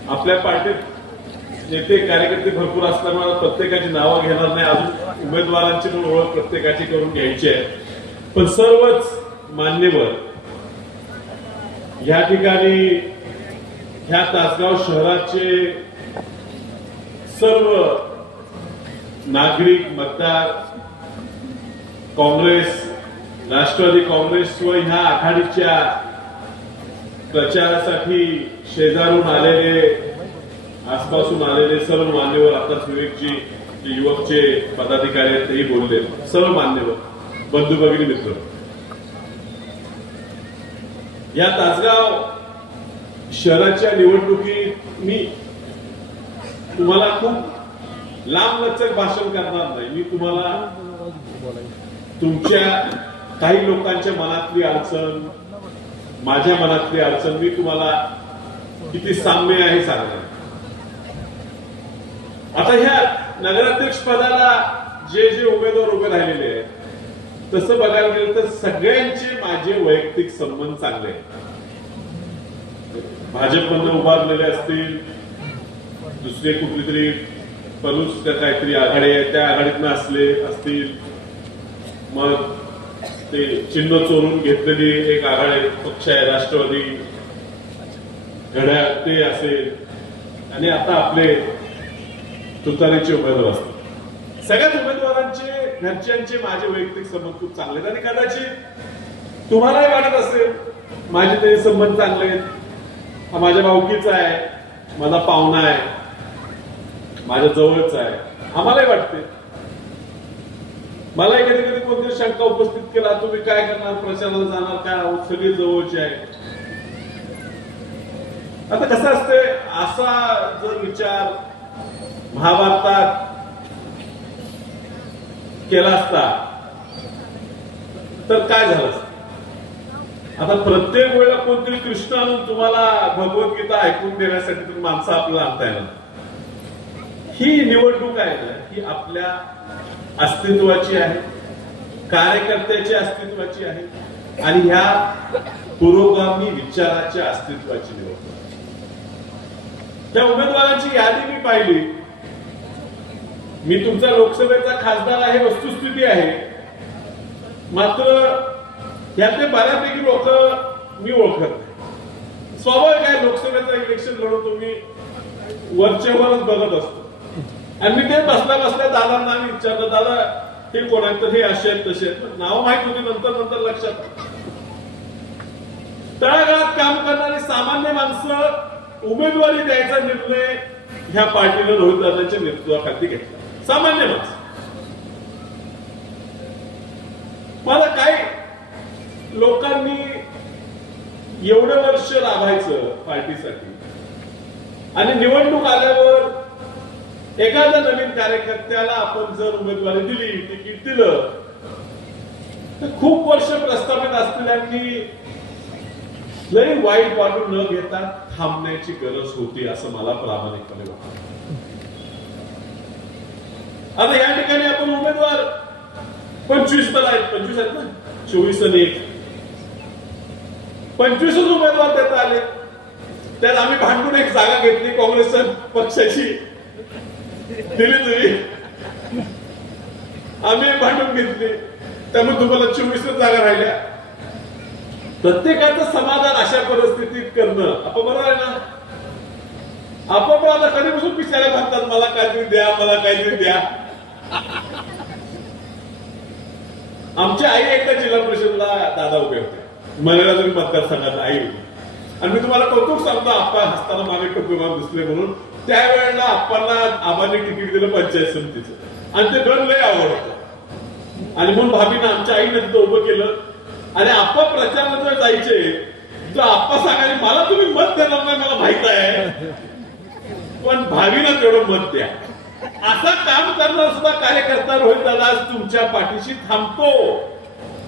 आपल्या पार्टीत नेते कार्यकर्ते भरपूर असल्यामुळे प्रत्येकाची नावं घेणार नाही, अजून उमेदवारांची पण ओळख प्रत्येकाची करून घ्यायची आहे, पण सर्वच मान्यवर या ठिकाणी ह्या तासगाव शहराचे सर्व नागरिक मतदार काँग्रेस, राष्ट्रवादी काँग्रेस व ह्या आघाडीच्या प्रचारासाठी शेजारून आलेले, आसपासून आलेले सर्व मान्यवर, आताच विवेकजी जे युवकचे पदाधिकारी आहेत तेही बोलले, सर्व मान्यवर, बंधू भगिनी मित्र, या तासगाव शहराच्या निवडणुकीत मी तुम्हाला खूप लांब लचक भाषण करणार नाही। मी तुम्हाला तुमच्या काही लोकांच्या मनातली अडचण, माझ्या मनातली अडचण मी तुम्हाला किती साम्य आहे सांगणार। आता ह्या नगराध्यक्ष पदाला जे जे उमेदवार उभे राहिलेले आहेत, तसं बघायला गेलं तर सगळ्यांचे माझे वैयक्तिक संबंध चांगले आहेत। भाजपमधनं उभारलेले असतील, दुसरे कुठली तरी पलूस काहीतरी आघाडी आहे त्या आघाडीतनं असले असतील, मग ते चिन्ह चोरून घेतलेली एक आघाडी पक्ष आहे राष्ट्रवादी घड्याळ ते असेल, आणि आता आपले तुतारीचे उमेदवार असतील, सगळ्याच उमेदवारांचे घरच्यांचे माझे वैयक्तिक संबंध खूप चांगले आहेत, आणि कदाचित तुम्हालाही वाटत असेल माझे ते संबंध चांगले आहेत, हा माझ्या भावकीचा आहे, माझा पाहुणा आहे, माझ्या जवळचा आहे, आम्हालाही वाटते। मला कधी कधी कोणती शंका उपस्थित केला, तुम्ही काय करणार, प्रचाराला जाणार काय, सगळे जवळचे आहे। आता कसं असते, असा जर विचार महाभारतात केला असता तर काय झालं असतं। आता प्रत्येक वेळेला कोणतरी कृष्ण आणून तुम्हाला भगवद्गीता ऐकून देण्यासाठी तुम्ही माणसं आपल्याला आणता येणार। ही निवडणूक आहे ना, ही आपल्या अस्तित्वाची आहे, कार्यकर्त्याच्या अस्तित्वाची आहे, आणि ह्या पुरोगामी विचाराच्या अस्तित्वाची निवडणूक। त्या उमेदवारांची यादी मी पाहिली, मी तुमचा लोकसभेचा खासदार आहे, वस्तुस्थिती आहे, मात्र यातले बऱ्यापैकी लोक मी ओळखत नाही। स्वाभाविक आहे, लोकसभेचं इलेक्शन लढवतो मी, वरच्या वरच बघत असतो, आणि मी ते बसल्या बसल्या दादांना मी विचारलं, दादा हे कोण आहेत, तर हे असे आहेत तसे आहेत, नाव माहित होती, नंतर नंतर लक्षात। तळागाळात काम करणारी सामान्य माणसं उमेदवारी द्यायचा निर्णय ह्या पार्टीनं रोहित दादांच्या नेतृत्वाखाली घेतला, सामान्य माणसं। मला काय लोकांनी एवढं वर्ष राबायचं पार्टीसाठी आणि निवडणूक आल्यावर एखाद्या नवीन कार्यकर्त्याला आपण जर उमेदवारी दिली, तिकीट दिलं, तर खूप वर्ष प्रस्थापित असलेल्यांनी लई वाईट वाटून न घेता थांबण्याची गरज होती असं मला प्रामाणिकपणे वाटतं. आता या ठिकाणी आपण उमेदवार 25 तर आहेत, 25 आहेत ना, 24 आणि 1, 25 उमेदवार देता आले. त्यात आम्ही भांडून एक जागा घेतली, काँग्रेस पक्षाची दिली तुम्ही, आम्ही भांडून घेतली, त्यामुळे तुम्हाला 24 जागा राहिल्या. प्रत्येकाचं समाधान अशा परिस्थितीत करणं आपण बरोबर आहे ना. आपण आता कधीपासून पिसायला म्हणतात मला काहीतरी द्या, मला काहीतरी द्या. आमच्या आई एकदा जिल्हा परिषदला दादा उभे होते, मनेराजुरी मतदारसंघात आई होती. आणि मी तुम्हाला कौतुक सांगतो, आप्पा हसताना मागे टोपी मारून दिसले म्हणून. त्यावेळेला आप्पांना आबांनी तिकीट दिलं पंचायत समितीचं आणि ते गण लय आवडतं. आणि म्हणून भाभीनं आमच्या आईनं तिथं उभं केलं. आणि आप्पा प्रचाराला जर जायचे तर आप्पा सांगायचे मला तुम्ही मत देणार नाही मला माहित आहे, पण भावीनं तेवढं मत द्या. असं काम करणार सुद्धा कार्यकर्ता रोहित दादा आज तुमच्या पाठीशी थांबतो.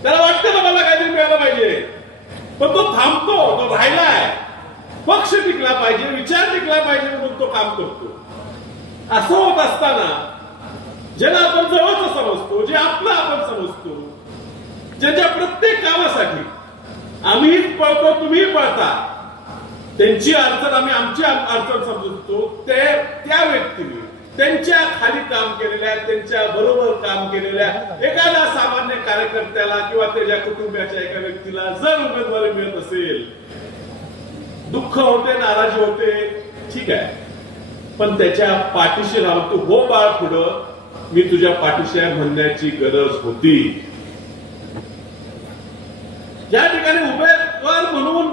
त्याला वाटतं ना मला काहीतरी मिळालं पाहिजे, पण तो थांबतो, तो राहिलाय. पक्ष टिकला पाहिजे, विचार टिकला पाहिजे म्हणून तो काम करतो. असं होत असताना ज्याला आपण जवळच समजतो, जे आपलं आपण समजतो, ज्यांच्या प्रत्येक कामासाठी आम्ही पळतो, तुम्ही पळता, त्यांची अडचण आम्ही आमची अडचण समजतो, त्या व्यक्तीने त्यांच्या खाली काम केलेल्या, त्यांच्या बरोबर काम केलेल्या एखाद्या सामान्य कार्यकर्त्याला किंवा त्याच्या कुटुंबाच्या एका व्यक्तीला जर उमेदवारी मिळत असेल, दुःख होते, नाराजी होते, ठीक आहे, पण त्याच्या पाठीशी राहतो. हो बाळ, पुढं मी तुझ्या पाठीशी आहे म्हणण्याची गरज होती. या ठिकाणी उमेदवार म्हणून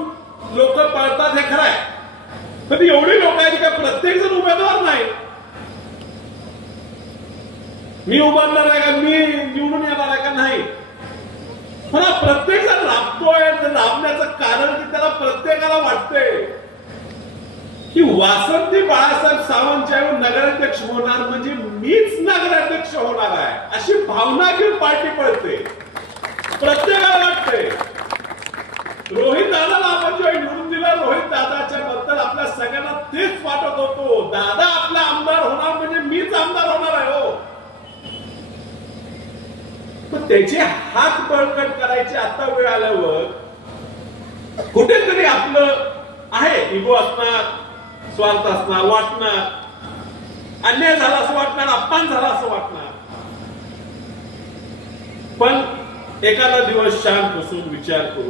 लोक पळतात हे खरं आहे, पण एवढी लोक आहेत का प्रत्येक जण उमेदवार नाही. मी उभारणार आहे का, मी निवडून येणार आहे का, नाही. पण प्रत्येक जण राबतोय. राबण्याचं कारण की त्याला प्रत्येकाला वाटतंय की वासंती बाळासाहेब सावंत ज्यावेळी नगराध्यक्ष होणार म्हणजे मीच नगराध्यक्ष होणार आहे, अशी भावना घेऊन पार्टी पळते. प्रत्येकाला वाटतंय. रोहित दादाला आपण जेव्हा निवडून दिलं, रोहित दादाच्या बद्दल आपल्या सगळ्यांना तेच वाटत होतो, दादा आपला आमदार होणार म्हणजे मीच आमदार होणार आहे. हो, पण त्याचे हात बळकट करायचे आता वेळ आल्यावर कुठेतरी आपलं आहे, इगो असणार, स्वार्थ असणार, वाटणार, अन्याय झाला असं वाटणार, अपमान झाला असं वाटणार. पण एखादा दिवस शांत बसून विचार करू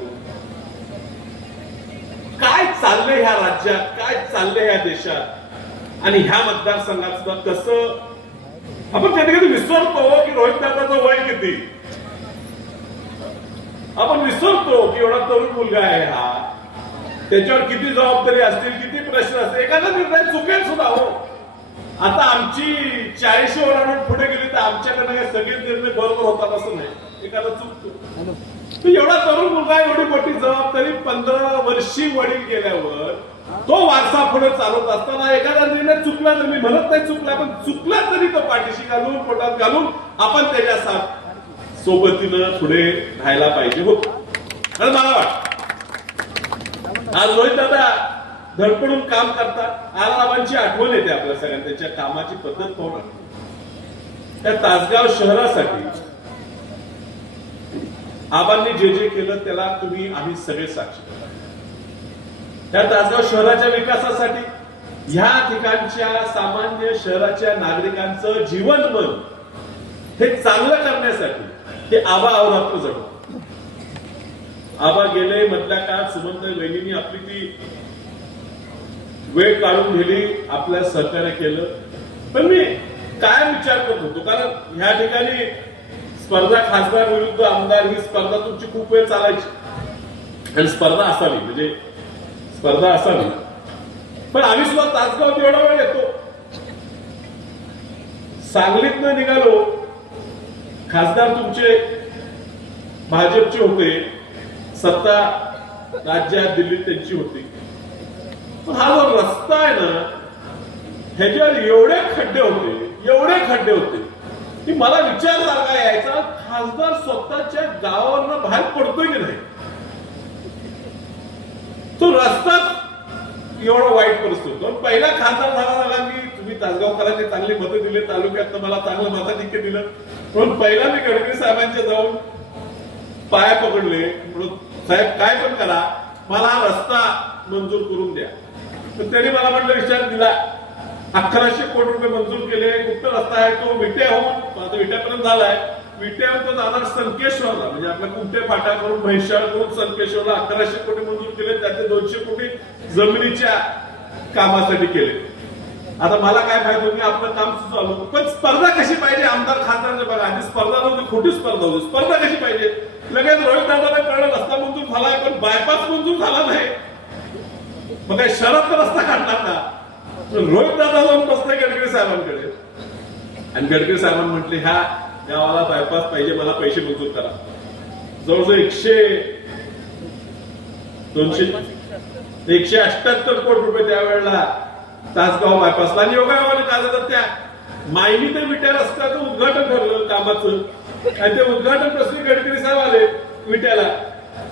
काय चाललंय ह्या राज्यात, काय चाललंय ह्या देशात आणि ह्या मतदारसंघात सुद्धा कसं आपण कधी कधी विसरतो की रोहित दादाचं वय किती. आपण विसरतो की एवढा तरुण मुलगा आहे हा, त्याच्यावर किती जबाबदारी असतील, किती प्रश्न असतील, एखादा निर्णय चुकेल सुद्धा. हो, आता आमची 40 ओलांडून पुढे गेली तर आमच्याकडे काय सगळे निर्णय बरोबर होतात असं नाही, एखादा चुकतो. एवढा तरुण मुलगा, एवढी मोठी जबाबदारी 15 वर्षी वडील गेल्यावर तो वारसा पुढे चालवत असताना एखादा निर्णय चुकला तर मी म्हणत नाही चुकला, पण चुकला तरी तो पाठीशी घालून, पोटात घालून आपण त्याच्या सोबतीनं पुढे राहायला पाहिजे. हो, आणि मला वाटतं आज रोहित दादा धडपडून काम करतात. आलाबांची आठवण येते आपल्या सगळ्यांना, त्यांच्या कामाची पद्धत पाहून. त्या तासगाव शहरासाठी आबांनी जे जे केलं त्याला तुम्ही आम्ही सगळे साक्षी. त्या तासगाव शहराच्या विकासासाठी, ह्या ठिकाणच्या सामान्य शहराच्या नागरिकांचं जीवनमान हे चांगलं करण्यासाठी हे आबा अहोरात्र जगतो. आबा गेले मधल्या काळात सुमंत वहिनींनी आपली ती वेळ काढून गेली, आपल्या सहकार्य केलं. पण मी काय विचार करत होतो, कारण ह्या ठिकाणी स्पर्धा खासदार विरुद्ध आमदार ही स्पर्धा तुमची खूप वेळ चालायची आणि स्पर्धा असावी, म्हणजे स्पर्धा असावी. पण आम्ही सुद्धा तासगावात एवढा वेळ येतो. सांगलीतनं निघालो, खासदार तुमचे भाजपचे होते, सत्ता राज्यात दिल्लीत त्यांची होती. पण हा जो रस्ता आहे ना, ह्याच्यावर एवढे खड्डे होते की मला विचार सारखा यायचा, खासदार स्वतःच्या गावावरनं बाहेर पडतोय की नाही. तो रस्ता एवढा वाईट परिस्थिती होतो. पहिला खासदार झाला मी, तुम्ही तासगावकरांनी चांगली मतं दिली, तालुक्यात मला चांगलं मताधिक्य दिलं, म्हणून पहिला मी गडकरी साहेबांच्या जाऊन पाया पकडले, म्हणून साहेब काय पण करा, मला हा रस्ता मंजूर करून द्या. तर त्यांनी मला म्हटलं विचार दिला, 1100 कोटी रुपये मंजूर केले. कुठं रस्ता आहे तो विट्याहून, आता विट्यापर्यंत झालाय, विट्याहून तो जाणार संकेश्वरला, म्हणजे आपल्या कुमटे फाटा करून म्हैसाळ करून संकेश्वरला 1100 कोटी मंजूर केले. त्यातले 200 कोटी जमिनीच्या कामासाठी केले. आता मला काय माहिती होती, आपलं काम चालू, पण स्पर्धा कशी पाहिजे आमदार खासदारांच्या बघा, आधी स्पर्धा नव्हती, खोटी स्पर्धा होती. स्पर्धा कशी पाहिजे, लगेच रोहित दादाला कळलं रस्ता मंजूर झालाय, पण बायपास मंजूर झाला नाही. मग काय शरद रस्ता काढणार ना. रोहित दादा जाऊन बसले गडकरी साहेबांकडे, आणि गडकरी साहेबांनी म्हटले ह्या गावाला बायपास पाहिजे, मला पैसे मंजूर करा. जवळजवळ 178 कोटी रुपये त्यावेळेला तासगाव बायपासला. आणि योगायोगाने काय झालं, त्या मायनी ते विट्या रस्त्याचं उद्घाटन ठरलं कामाचं, आणि ते उद्घाटन प्रसंगी गडकरी साहेब आले विट्याला.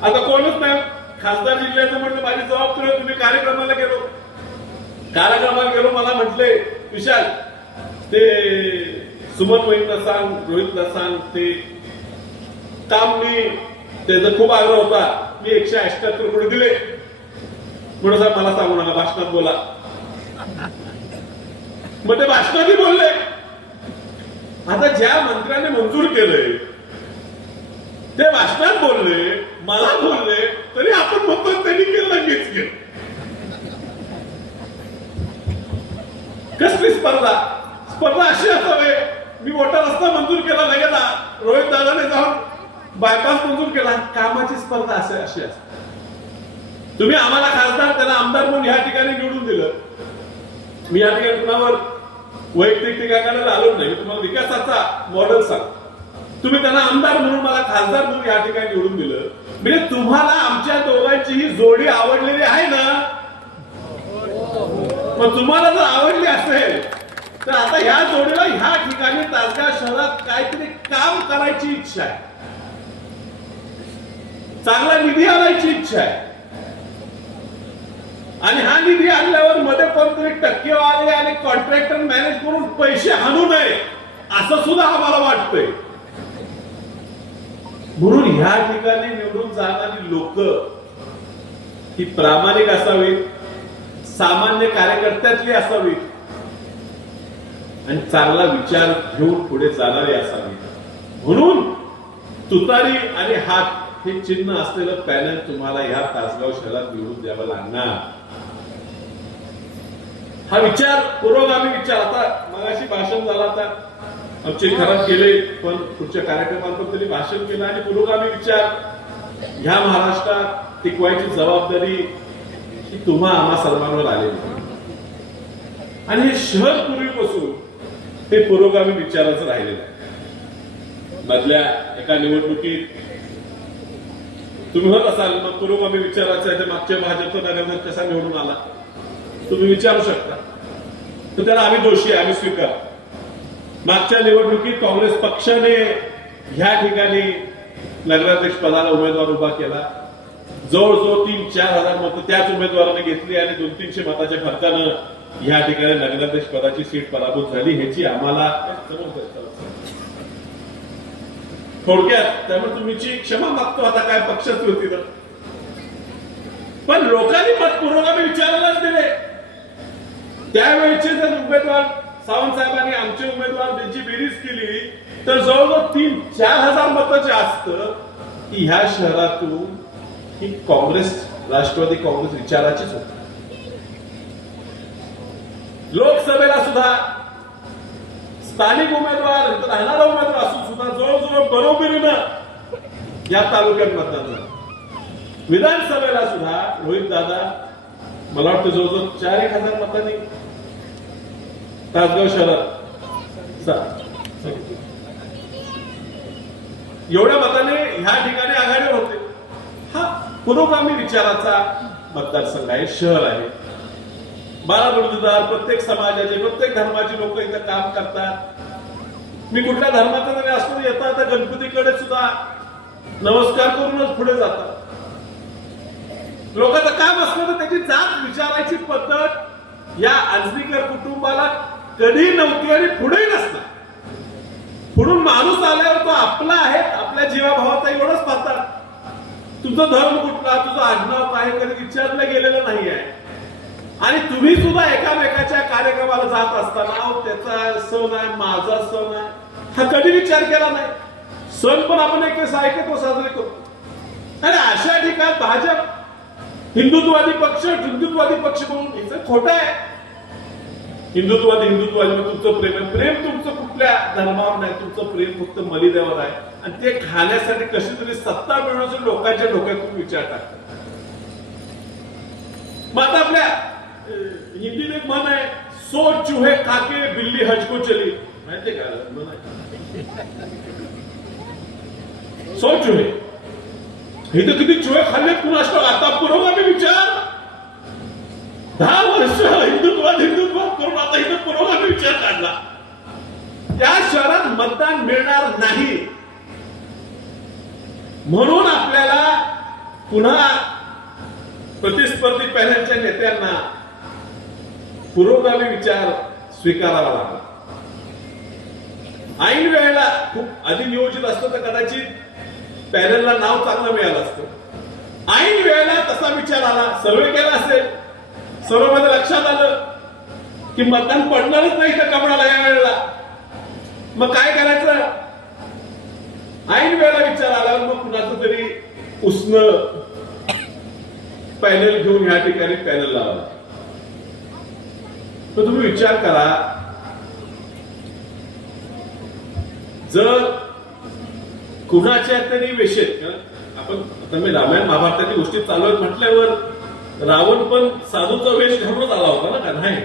आता कोणच नाही, खासदार जिल्ह्याचं म्हटलं माझी जबाबदारी, तुम्ही कार्यक्रमाला गेलो, मला म्हटले विशाल ते सुमन वहिनीला सांग, रोहितला सांग, ते काम मी त्याचा खूप आग्रह होता, मी 178 कोटी दिले, म्हणून साहेब मला सांगू नका, भाषणात बोला. मग ते भाषणातही बोलले. आता ज्या मंत्र्याने मंजूर केलंय ते भाषणात बोलले, मला बोलले, तरी आपण म्हणतो त्यांनी केलं, लगेच केलं. कसली स्पर्धा अशी असावे, मी मोठा रस्ता मंजूर केला, लगेच रोहित दादाने जाऊन बायपास मंजूर केला. कामाची स्पर्धा अशी असते. तुम्ही आम्हाला खासदार, त्याला आमदार म्हणून या ठिकाणी निवडून दिलं. मी या ठिकाणी कुणावर वैयक्तिक टीका करायला आलो नाही, मी तुम्हाला विकासाचा मॉडेल सांग. तुम्ही त्यांना आमदार म्हणून, मला खासदार म्हणून या ठिकाणी निवडून दिलं, म्हणजे तुम्हाला आमच्या दोघांची ही जोडी आवडलेली आहे ना. मग तुम्हाला जर आवडली असेल तर आता ह्या जोडीला ह्या ठिकाणी तासगाव शहरात काहीतरी काम करायची इच्छा आहे, चांगला निधी आणायची इच्छा आहे, आणि हा निधी आणल्यावर मध्ये कोणतरी टक्केवारी आणि कॉन्ट्रॅक्टर मॅनेज करून पैसे हाणू नये असं सुद्धा आम्हाला वाटतंय. म्हणून ह्या ठिकाणी निवडून जाणारी लोक ही प्रामाणिक असावीत, सामान्य कार्यकर्त्यातली असावीत, आणि चांगला विचार घेऊन पुढे जाणारी असावी. म्हणून तुतारी आणि हात हे चिन्ह असलेलं पॅनल तुम्हाला ह्या तासगाव शहरात निवडून द्यावं लागणार. हा विचार पुरोगामी विचार. आता मगाशी भाषण झालं, आता आमचे खराब केले, पण पुढच्या कार्यक्रमांबद्दल भाषण केलं, आणि पुरोगामी विचार ह्या महाराष्ट्रात टिकवायची जबाबदारी ही तुम्हा आम्हा सर्वांवर आलेली. आणि हे शहर पूर्वीपासून हे पुरोगामी विचाराचं राहिलेलं आहे. मधल्या एका निवडणुकीत तुम्ही होत असाल, मग पुरोगामी विचाराचा आहे, मागच्या भाजपचा नगरसेवक कसा निवडून आला तुम्ही विचारू शकता. तर त्याला आम्ही दोषी, आम्ही स्वीकार. मागच्या निवडणुकीत काँग्रेस पक्षाने ह्या ठिकाणी नगराध्यक्ष पदाला उमेदवार उभा केला. जवळजवळ 3-4 हजार मतं त्याच उमेदवाराने घेतली, आणि 200-300 मताच्या फरकानं ह्या ठिकाणी नगराध्यक्ष पदाची सीट पराभूत झाली. ह्याची आम्हाला थोडक्यात, त्यामुळे तुमची क्षमा मागतो. आता काय पक्षाच होती ना, पण लोकांनी मत पुरोगामी विचारायलाच दिले. त्यावेळेचे जर उमेदवार सावंत साहेबांनी आमचे उमेदवार त्यांची बेरीज केली तर जवळजवळ 3-4 हजार मतं जास्त की ह्या शहरातून ही काँग्रेस, राष्ट्रवादी काँग्रेस विचाराचीच होती. लोकसभेला सुद्धा स्थानिक उमेदवार, राहणारा उमेदवार असून सुद्धा जवळजवळ बरोबरीनं या तालुक्यात मतदान झालं. विधानसभेला सुद्धा रोहित दादा मला वाटतं जवळजवळ 4-1 हजार मतांनी तासगाव शहरात एवढ्या मताने ह्या ठिकाणी आघाडीवर होते. हा पुरोगामी विचाराचा मतदारसंघ आहे, शहर आहे. 12 बलुतेदार, प्रत्येक समाजाचे, प्रत्येक धर्माचे लोक इथं काम करतात. मी कुठल्या धर्माचा जरी असतो येतात तर गणपतीकडे सुद्धा नमस्कार करूनच पुढे जातात. लोकांचं काम असलं तर त्याची जात विचारायची पद्धत या आंजणीकर कुटुंबाला कधी नव्हती आणि पुढेही नसणार. पुढून माणूस आल्यावर तो आपला आहे, आपल्या जीवाभावाचा एवढंच पाहतात. तुझं धर्म कुठला, तुझं आडनाव काय, कधी विचारलं गेलेलं नाही आहे. आणि तुम्ही सुद्धा एकामेकाच्या कार्यक्रमाला जात असताना त्याचा सण आहे, माझा सण आहे, हा कधी विचार केला नाही. सण पण आपण एक ऐकतो, साजरे करतो. आणि अशा ठिकाणी भाजप हिंदुत्ववादी पक्ष म्हणून हिचं खोटं आहे. हिंदुत्ववादी तुमचं प्रेम आहे. प्रेम तुमचं कुठल्या धर्मावर नाही, तुमचं प्रेम फक्त मलिद्यावर आहे. आणि ते खाण्यासाठी कशी तरी सत्ता मिळवण्यासाठी लोकांच्या डोक्यातून विचार टाकतात. मग आता आपल्या हिंदीत एक म्हण आहे, सो चूहे खाके बिल्ली हजको चली. माहितीये का म्हण आहे? सो चूहे, इथं किती चुहे खाल्ले कुणास ठाऊक. आता पुरोगामी विचार 10 वर्ष हिंदुत्वाद करून आता इथं पुरोगामी विचार काढला. त्या शहरात मतदान मिळणार नाही म्हणून आपल्याला पुन्हा प्रतिस्पर्धी पॅनलच्या नेत्यांना पुरोगामी विचार स्वीकारावा लागला. ऐन वेळेला खूप आधी नियोजित असतं तर कदाचित पॅनलला नाव चांगलं मिळालं असतं. ऐन वेळेला तसा विचार आला, सर्वे केला असेल, सर्वांमध्ये लक्षात आलं की मतदान पडणारच नाही त्या कमळाला या वेळेला. मग काय करायचं? ऐन वेळेला विचार आल्यावर मग कुणाचं तरी उसनं पॅनल घेऊन ह्या ठिकाणी पॅनल लावला. तर तुम्ही विचार करा, जर कुणाच्या तरी वेशेत, आपण आता मी रामायण महाभारताची गोष्टी चालू आहेत म्हटल्यावर रावण पण साधूचा वेश घालूनच आला होता ना, का नाही?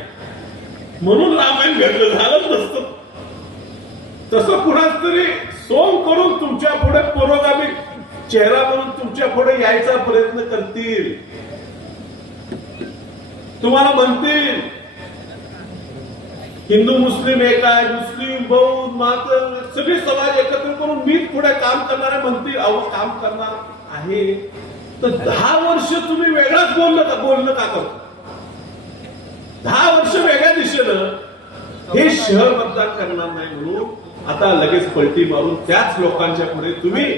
म्हणून रामायण घडलं, झालंच नसतं. तसं कुणाच तरी सोंग करून तुमच्या पुढे पुरोगामी चेहरा म्हणून तुमच्या पुढे यायचा प्रयत्न करतील. तुम्हाला म्हणतील हिंदू मुस्लिम एक आहे, मुस्लिम बौद्ध मात्र सगळे समाज एकत्र करून मीच पुढे काम करणार आहे म्हणतील. अहो काम करणार आहे तर 10 वर्ष तुम्ही वेगळाच बोलणं का करतो? 10 वर्ष वेगळ्या दिशेनं हे शहर मतदान करणार नाही म्हणून आता लगेच पलटी मारून त्याच लोकांच्या पुढे तुम्ही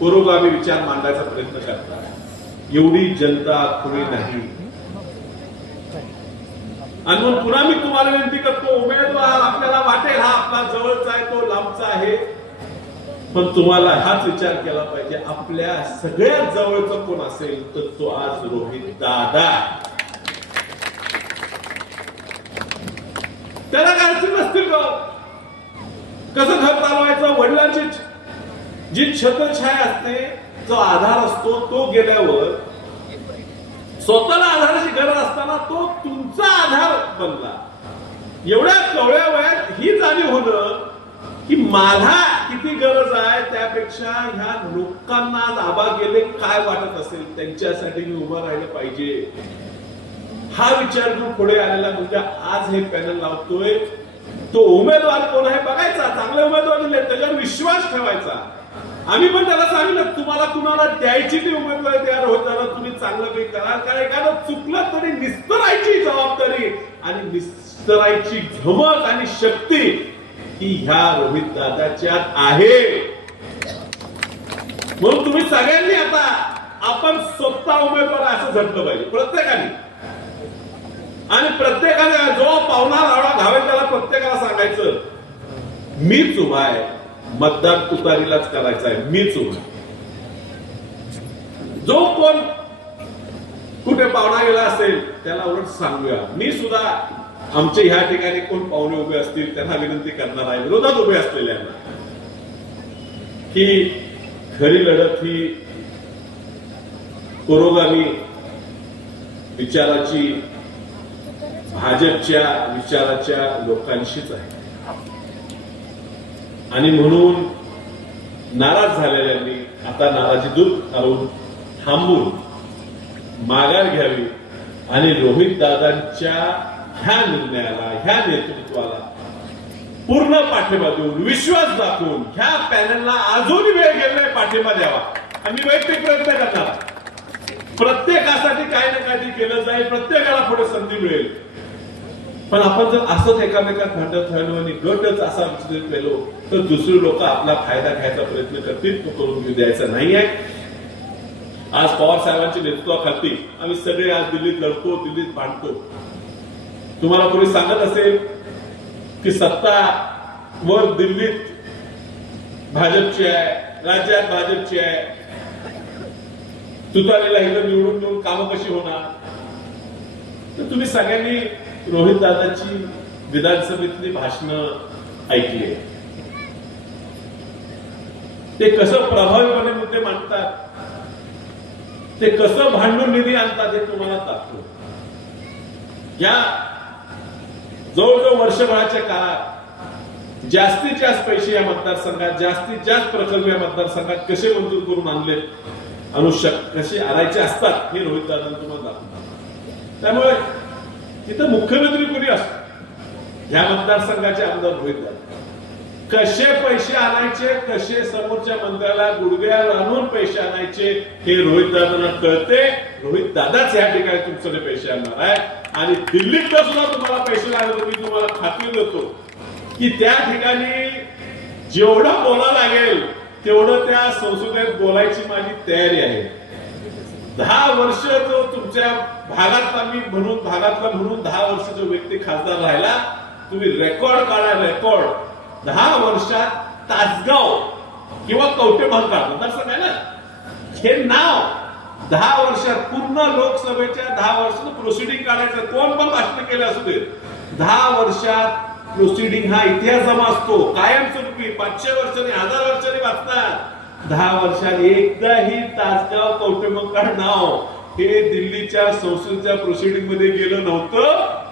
पुरोगामी विचार मांडायचा प्रयत्न करता. एवढी जनता खुरी नाही. आणि म्हणून पुन्हा मी तुम्हाला विनंती करतो, उमेदवार आपल्याला वाटेल हा आपला जवळचा आहे, तो लांबचा आहे, पण तुम्हाला हाच विचार केला पाहिजे आपल्या सगळ्यात जवळचं कोण असेल तर तो आज रोहित दादा. त्याला काय अडचण नसतील का? कसं घर चालवायचं, वडिलांची जी छत्रछाया असते, जो आधार असतो, तो गेल्यावर स्वतःला आधाराची गरज असताना तो तुमचा आधार बनला. एवढ्या कवळ्या वयात ही जाणीव होणं की मला किती गरज आहे, त्यापेक्षा ह्या लोकांना आज आबा गेले काय वाटत असेल, त्यांच्यासाठी मी उभं राहिलं पाहिजे, हा विचार घेऊन पुढे आलेला म्हणजे आज हे पॅनल लावतोय. तो उमेदवार कोण आहे बघायचा, चांगले उमेदवार दिले त्याच्यावर विश्वास ठेवायचा. आम्ही पण त्याला सांगितलं तुम्हाला कुणाला द्यायची ती उमेदवारी तयार होताना तुम्ही चांगलं काही करा, कारण एखादं चुकलं तरी निस्तरायची जबाबदारी आणि निस्तरायची धमक आणि शक्ती ही ह्या रोहित दादाच्यात आहे. म्हणून तुम्ही सगळ्यांनी आता आपण स्वतः उमेदवार असं झटलं पाहिजे प्रत्येकाने. आणि प्रत्येकाने जो पावना लावडा घावेल त्याला प्रत्येकाला सांगायचं मीच उभा आहे, मतदान तुतारीलाच करायचं आहे, मीच उभा. जो कोण कुठे पाहुणा गेला असेल त्याला उलट सांगूया. मी सुद्धा आमचे ह्या ठिकाणी कोण पाहुणे उभे असतील त्यांना विनंती करणार आहे, विरोधात उभे असलेल्यांना, की खरी लढत ही पुरोगामी विचाराची, भाजपच्या विचाराच्या लोकांशीच आहे. आणि म्हणून नाराज झालेल्यांनी आता नाराजी दूर करून थांबून माघार घ्यावी आणि रोहित दादांच्या ह्या निर्णयाला, ह्या नेतृत्वाला पूर्ण पाठिंबा देऊन, विश्वास दाखवून ह्या पॅनलला अजूनही वेळ गेलेला पाठिंबा द्यावा. आम्ही वैयक्तिक प्रयत्न करणार, प्रत्येकासाठी काही ना काही केलं जाईल, प्रत्येकाला पुढे संधी मिळेल. पण आपण जर असंच एकामेकात भांडत राहिलो आणि गटच असा विचलित केलो तर दुसरे लोक आपला फायदा घ्यायचा प्रयत्न करतील, तो करून घेऊ द्यायचा नाहीये. आज पवार साहेबांच्या नेतृत्वाखाली आम्ही सगळे आज दिल्लीत लढतो, दिल्लीत भांडतो. तुम्हाला कोणी सांगत असेल की सत्ता वर दिल्लीत भाजपची आहे, राज्यात भाजपची आहे, तुतारीला इथं निवडून देऊन कामं कशी होणार? तर तुम्ही सगळ्यांनी रोहित दादाची विधानसभेतली भाषणं ऐकली, ते कसं प्रभावीपणे मुद्दे मांडतात, ते कसं भांडून निधी आणतात हे तुम्हाला दाखवतो. या जवळजवळ वर्षभराच्या काळात जास्तीत जास्त पैसे या मतदारसंघात, जास्तीत जास्त प्रकल्प या मतदारसंघात कसे मंजूर करून आणले, कसे आणायचे असतात हे रोहित दादांनी तुम्हाला दाखवतात. त्यामुळे तिथं मुख्यमंत्री कोणी असतो, या मतदारसंघाचे आमदार रोहित दादा कसे पैसे आणायचे, कसे समोरच्या मंत्र्याला गुडघ्याला आणून पैसे आणायचे हे रोहित दादांना कळते. रोहित दादाच या ठिकाणी तुमच्याकडे पैसे आणणार आहे आणि दिल्लीत सुद्धा तुम्हाला पैसे लागले. मी तुम्हाला खात्री देतो की त्या ठिकाणी जेवढं बोला लागेल तेवढं त्या संसदेत बोलायची माझी तयारी आहे. 10 वर्ष जो तुमच्या भागातला म्हणून 10 वर्ष जो व्यक्ती खासदार राहिला, तुम्ही रेकॉर्ड काढा, रेकॉर्ड 10 वर्षात तासगाव किंवा कवठेमहांकाळ मतदारसंघ आहे ना, हे नाव 10 वर्षात पूर्ण लोकसभेच्या 10 वर्षाचं प्रोसिडिंग काढायचं. कोण पण भाषण केलं असू दे, 10 वर्षात प्रोसिडिंग हा इतिहास जमा असतो, कायमस्वरूपी 500 वर्षांनी 1000 वर्षांनी वाचतात. 10 वर्षात एकदाही तासगाव कवठेमहांकाळ नाव हे दिल्लीच्या संसदेच्या प्रोसिडिंग मध्ये गेलं नव्हतं.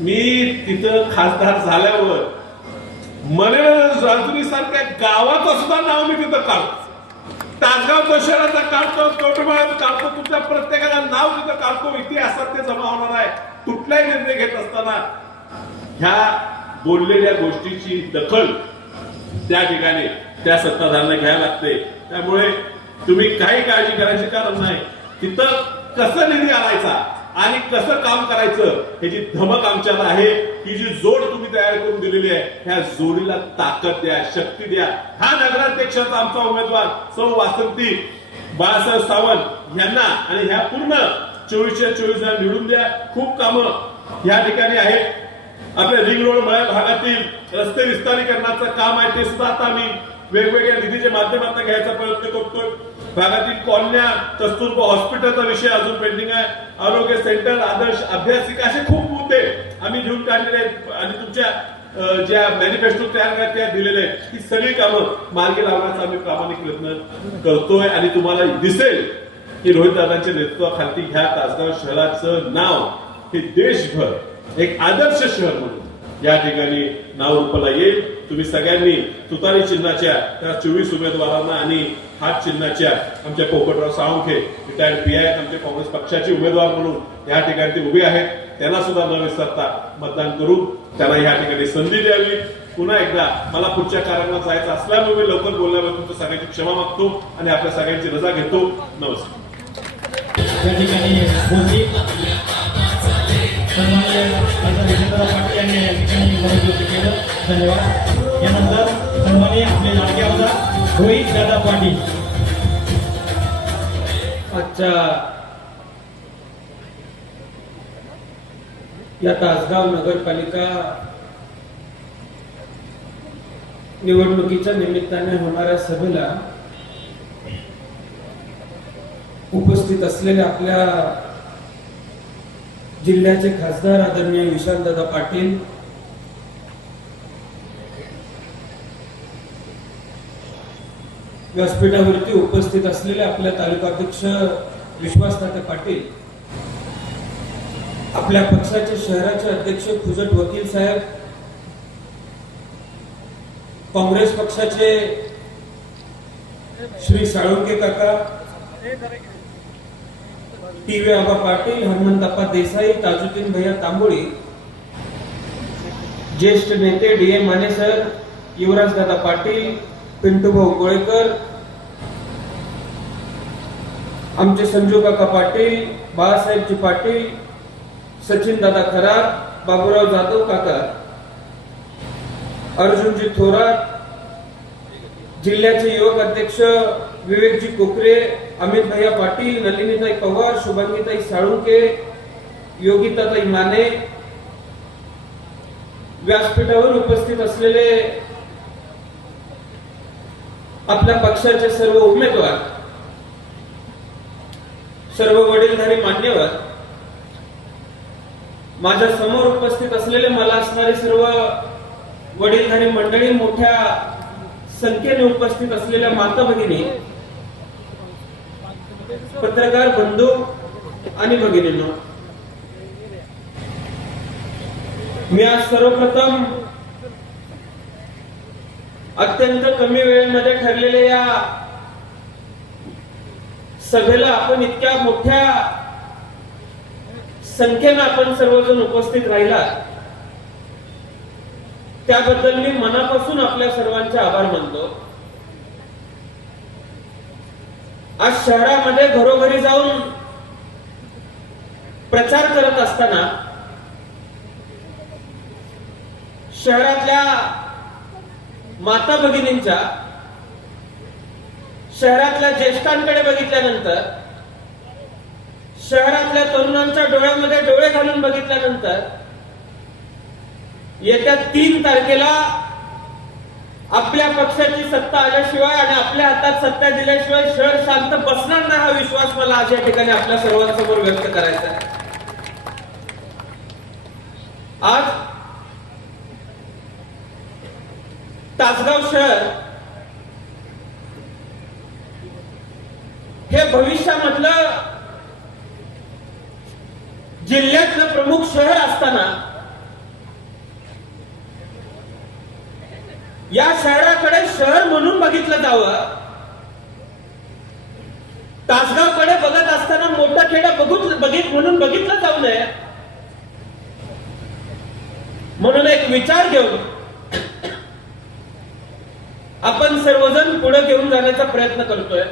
मी तिथं खासदार झाल्यावर राजुरी सारख्या गावाचं सुद्धा नाव मी तिथं काढतो, तासगाव शहराचा काढतो, कवठेमहांकाळ काढतो, तुमच्या प्रत्येकाला नाव तिथं काढतो. इतिहासात ते जमा होणार आहे. कुठलाही निर्णय घेत असताना ह्या बोललेल्या गोष्टीची दखल त्या ठिकाणी त्या सत्ताधाऱ्यांना घ्यायला लागते. त्यामुळे तुम्ही काही काळजी करायची कारण नाही. तिथं कसं निधी आणायचा आणि कसं काम करायचं ह्याची धमक आमच्याला आहे. ही जी जोड तुम्ही तयार करून दिलेली आहे, ह्या जोडीला ताकद द्या, शक्ती द्या. हा नगराध्यक्षाचा आमचा उमेदवार सौ वासंती बाळासाहेब सावंत यांना आणि ह्या पूर्ण 24च्या 24 निवडून द्या. खूप कामं या ठिकाणी आहेत. आपल्या रिंग रोड भागातील रस्ते विस्तारीकरणाचं काम आहे, ते सुद्धा आता आम्ही वेगवेगळ्या निधीच्या माध्यमातून घ्यायचा प्रयत्न करतोय. भागातील कॉलन्या, कस्तुरबा हॉस्पिटलचा विषय अजून पेंडिंग आहे, आरोग्य सेंटर, आदर्श अभ्यासिका, असे खूप मुद्दे आम्ही घेऊन काढलेले आहेत आणि तुमच्या ज्या मॅनिफेस्टो तयार करण्यात त्या दिलेले आहेत, ही सगळी कामं मार्गी लावण्याचा आम्ही प्रामाणिक प्रयत्न करतोय. आणि तुम्हाला दिसेल की रोहित दादांच्या नेतृत्वाखाली ह्या तासगाव शहराचं नाव हे देशभर एक आदर्श शहर म्हणून या ठिकाणी नाव रूपाला येईल. तुम्ही सगळ्यांनी तुतारी चिन्हाच्या त्या 24 उमेदवारांना आणि हात चिन्हाच्या आमच्या पोपटराव साळुंखे रिटायर्ड PI आमच्या काँग्रेस पक्षाचे उमेदवार म्हणून या ठिकाणी ते उभे आहेत, त्यांना सुद्धा न विसरता मतदान करून त्यांना या ठिकाणी संधी द्यावी. पुन्हा एकदा मला पुढच्या कार्यालयात जायचं असल्यामुळे मी लवकर बोलल्यामुळे तुमच्या सगळ्यांची क्षमा मागतो आणि आपल्या सगळ्यांची रजा घेतो. नमस्कार. या ठिकाणी बोलती सन्माननीय खासदार यशवंतराव पाटील यांनी या ठिकाणी मनोगत केलं. धन्यवाद. यानंतर सन्माननीय आपले लाडके आमदार रोहित दादा पाटील. आजच्या या तासगाव नगरपालिका निवडणुकीच्या निमित्ताने होणाऱ्या सभेला उपस्थित असलेले आपल्या जिल्ह्याचे खासदार आदरणीय विशालदादा पाटील, व्यासपीठावरती उपस्थित असलेले आपल्या तालुकाध्यक्ष विश्वासदादा पाटील, आपल्या पक्षाचे शहराचे अध्यक्ष फुजट वकील साहेब, काँग्रेस पक्षाचे श्री साळुंके काका, टी.व्ही. आबा पाटील, हनुमंतप्पा देसाई, ताजुद्दीन भैया तांबोळी, ज्येष्ठ नेते डी.एम. माने सर, युवराजदादा पाटील, पिंटू भाऊ गोळेकर, आमचे संजू काका पाटील, बाळासाहेबजी पाटील, सचिन दादा खरात, बाबूराव जाधव काका, अर्जुनजी थोरात, जिल्ह्याचे युवक अध्यक्ष विवेकजी कोकरे, अमित भैया पाटील, नलिनीताई पवार, शुभांगीताई साळुंके, योगिताताई माने, व्यासपीठावर उपस्थित असलेले आपल्या पक्षाचे सर्व उमेदवार, सर्व वडीलधारी मान्यवर, माझ्या समोर उपस्थित असलेले मला असणारी सर्व वडीलधारी मंडळी, मोठ्या संख्येने उपस्थित असलेल्या माता भगिनी, पत्रकार बंधू आणि भगिनींनो, मी आज सर्वप्रथम अत्यंत कमी वेळेमध्ये ठरलेल्या या सभेला आपण इतक्या मोठ्या संख्येनं आपण सर्वजण उपस्थित राहिला त्याबद्दल मी मनापासून आपल्या सर्वांचे आभार मानतो. आज शहरामध्ये घरोघरी जाऊन प्रचार करत असताना शहरातल्या माता भगिनींच्या, शहरातल्या ज्येष्ठांकडे बघितल्यानंतर, शहरातल्या तरुणांच्या डोळ्यामध्ये डोळे घालून बघितल्यानंतर येत्या 3 तारखेला आपल्या पक्षाची सत्ता आल्याशिवाय आणि आपल्या हातात सत्ता दिल्याशिवाय शहर शांत बसणार नाही, हा विश्वास मला आज या ठिकाणी आपल्या सर्वांसमोर व्यक्त करायचा आहे. आज तासगाव शहर हे भविष्यामधलं जिल्ह्यातलं प्रमुख शहर असताना या शहराकडे शहर म्हणून बघितलं जावं, तासगावकडे बघत असताना मोठा खेडा म्हणून बघितलं जाऊ नये, म्हणून एक विचार घेऊन आपण सर्वजण पुढे घेऊन जाण्याचा प्रयत्न करतोय.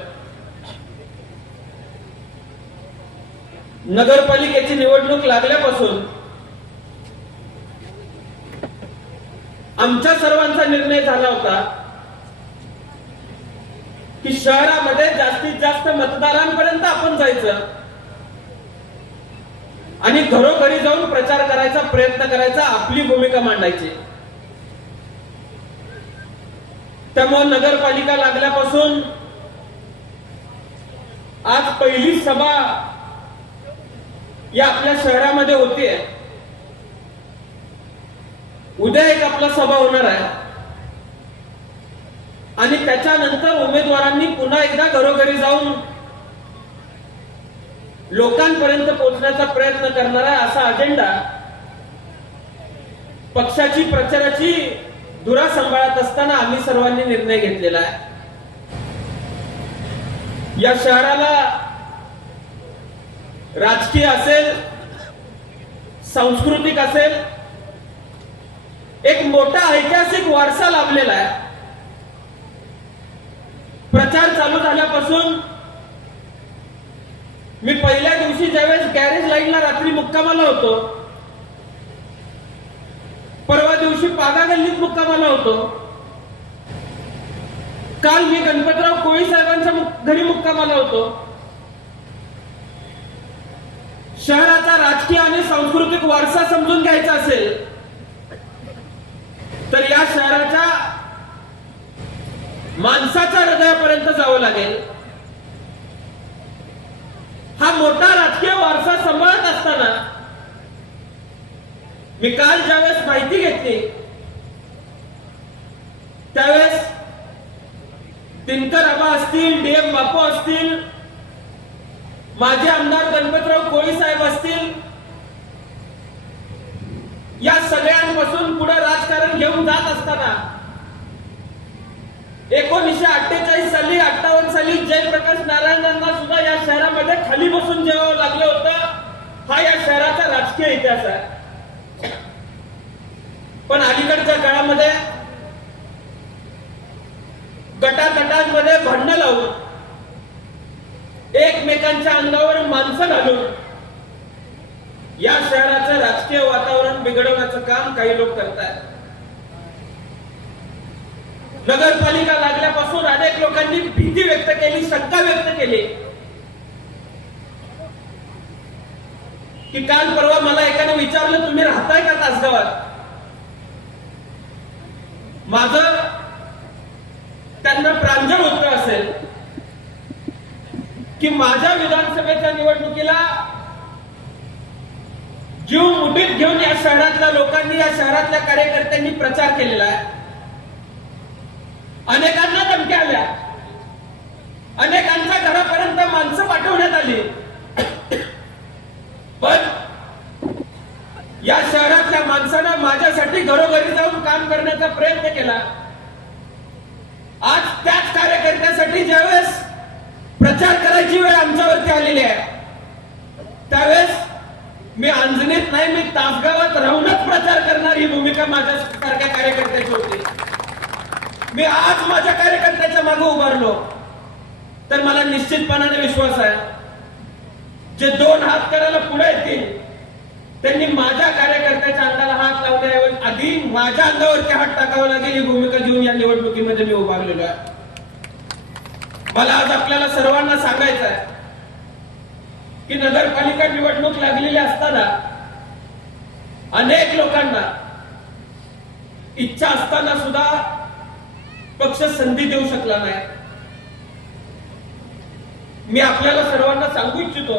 नगरपालिकेची निवडणूक लागल्यापासून आमच्या सर्वांचा निर्णय झाला होता की शहरामध्ये जास्तीत जास्त मतदारांपर्यंत आपण जायचं आणि घरोघरी जाऊन प्रचार करायचा, प्रयत्न करायचा, आपली भूमिका मांडायची. त्यामुळे नगरपालिका लागल्यापासून आज पहिली सभा या आपल्या शहरामध्ये होतीये. उद्या एक आपला सभा होणार आहे आणि त्याच्यानंतर उमेदवारांनी पुन्हा एकदा घरोघरी जाऊन लोकांपर्यंत पोहोचण्याचा प्रयत्न करणार आहे, असा अजेंडा पक्षाची प्रचाराची धुरा सांभाळत असताना आम्ही सर्वांनी निर्णय घेतलेला आहे. या शहराला राजकीय असेल, सांस्कृतिक असेल, एक मोठा ऐतिहासिक वारसा लाभलेला आहे. प्रचार चालू झाल्यापासून मी पहिल्या दिवशी ज्यावेळेस गॅरेज लाईनला रात्री मुक्कामाला होतो, परवा दिवशी पागा गल्लीत मुक्कामाला होतो, काल मी गणपतराव कोळी साहेबांच्या घरी मुक्कामाला होतो. शहराचा राजकीय आणि सांस्कृतिक वारसा समजून घ्यायचा असेल तर या शहराच्या माणसाच्या हृदयापर्यंत जावं लागेल. हा मोठा राजकीय वारसा सांभाळत असताना मी काल ज्यावेळेस माहिती घेतली त्यावेळेस दिनकर आबा असतील, डी.एम. बापू असतील, माजी आमदार गणपतराव कोळी साहेब असतील, या सगळ्यांपासून पुढे राजकारण घेऊन जात असताना 1948 साली 58 साली जयप्रकाश नारायणांना सुद्धा या शहरामध्ये खाली बसून जेवावं लागलं होतं. हा या शहराचा राजकीय इतिहास आहे. पण अलीकडच्या काळामध्ये गटातटांमध्ये भांडणं लावून एकमेकांच्या अंगावर माणसं घालून या शहराचं राजकीय वातावरण बिघडवण्याचं काम काही लोक करतात. नगरपालिका लागल्यापासून अनेक लोकांनी भीती व्यक्त केली, शंका व्यक्त केली की काल परवा मला एकाने विचारलं, तुम्ही राहताय का तासगावात? माझं त्यांना प्रांजळ उत्तर असेल की माझ्या विधानसभेच्या निवडणुकीला जीव मुठीत घेऊन या शहरातल्या लोकांनी, या शहरातल्या कार्यकर्त्यांनी प्रचार केलेला आहे. अनेकांना धमक्या आल्या, अनेकांच्या घरापर्यंत माणसं पाठवण्यात आली. पण या शहरातल्या माणसानं माझ्यासाठी घरोघरी जाऊन काम करण्याचा प्रयत्न केला. आज त्याच कार्यकर्त्यासाठी ज्यावेळेस प्रचार करायची वेळ आमच्यावरती आलेली आहे, त्यावेळेस मी अंजनीत नाही, मी तासगावात राहूनच प्रचार करणार ही भूमिका माझ्या सारख्या कार्यकर्त्याची होती. मी आज माझ्या कार्यकर्त्याच्या मागे उभारलो तर मला निश्चितपणाने विश्वास आहे, जे 2 हात करायला पुढे येतील त्यांनी माझ्या कार्यकर्त्याच्या अंगाला हात लावण्याऐवजी आधी माझ्या अंगावरती हात टाकावा लागेल ही भूमिका घेऊन या निवडणुकीमध्ये मी उभारलेलो आहे. मला आज आपल्याला सर्वांना सांगायचं आहे की नगरपालिका निवडणूक लागलेली असताना अनेक लोकांना इच्छा असताना सुद्धा पक्ष संधी देऊ शकला नाही. मी आपल्याला सर्वांना सांगू इच्छितो,